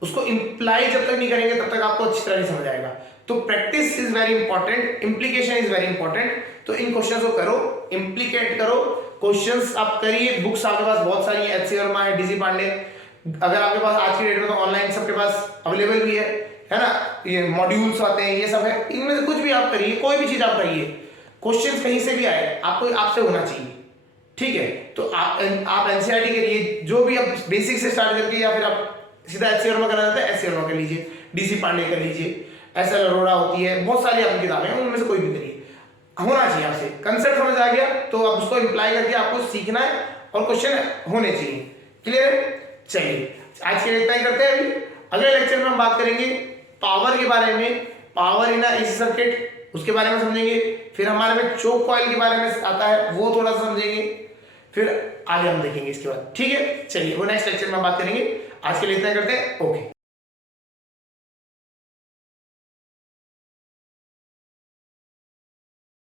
उसको इंप्लाई जब तक नहीं करेंगे तब तक आपको अच्छी तरह नहीं समझ आएगा। तो practice is very important, implication is very important. तो इन क्वेश्चंस को करो, इम्प्लीकेट करो, क्वेश्चंस आप करिए। बुक्स आपके पास बहुत सारी है, एच सी वर्मा है, डीसी पांडे, अगर आपके पास आज की डेट में तो ऑनलाइन सबके पास अवेलेबल भी है ना, ये मॉड्यूल्स आते हैं, ये सब है, इनमें से कुछ भी आप करिए, कोई भी चीज आप करिए, क्वेश्चन कहीं से भी आए आपको आपसे होना चाहिए। ठीक है, तो आप एनसीईआरटी के लिए जो भी आप बेसिक से स्टार्ट करके, या फिर आप सीधा एच सी वर्मा करना चाहते हैं, एच सी वर्मा कर लीजिए, डीसी पांडे कर लीजिए, एस एल अरोड़ा होती है, बहुत सारी आपकी किताबें हैं, उनमें से कोई भी करिए, होना चाहिए आपसे। कंसेप्ट समझ आ गया तो आप उसको इम्प्लाई करके आपको सीखना है, और क्वेश्चन होने चाहिए। क्लियर है? चलिए आज के लिए इतना ही करते हैं। अभी अगले लेक्चर में हम बात करेंगे पावर के बारे में, पावर इन एसी सर्किट, उसके बारे में समझेंगे। फिर हमारे में चोक कॉइल के बारे में आता है, वो थोड़ा सा समझेंगे, फिर आगे हम देखेंगे इसके बाद। ठीक है, चलिए वो नेक्स्ट लेक्चर में बात करेंगे। आज के लिए इतना करते हैं, ओके।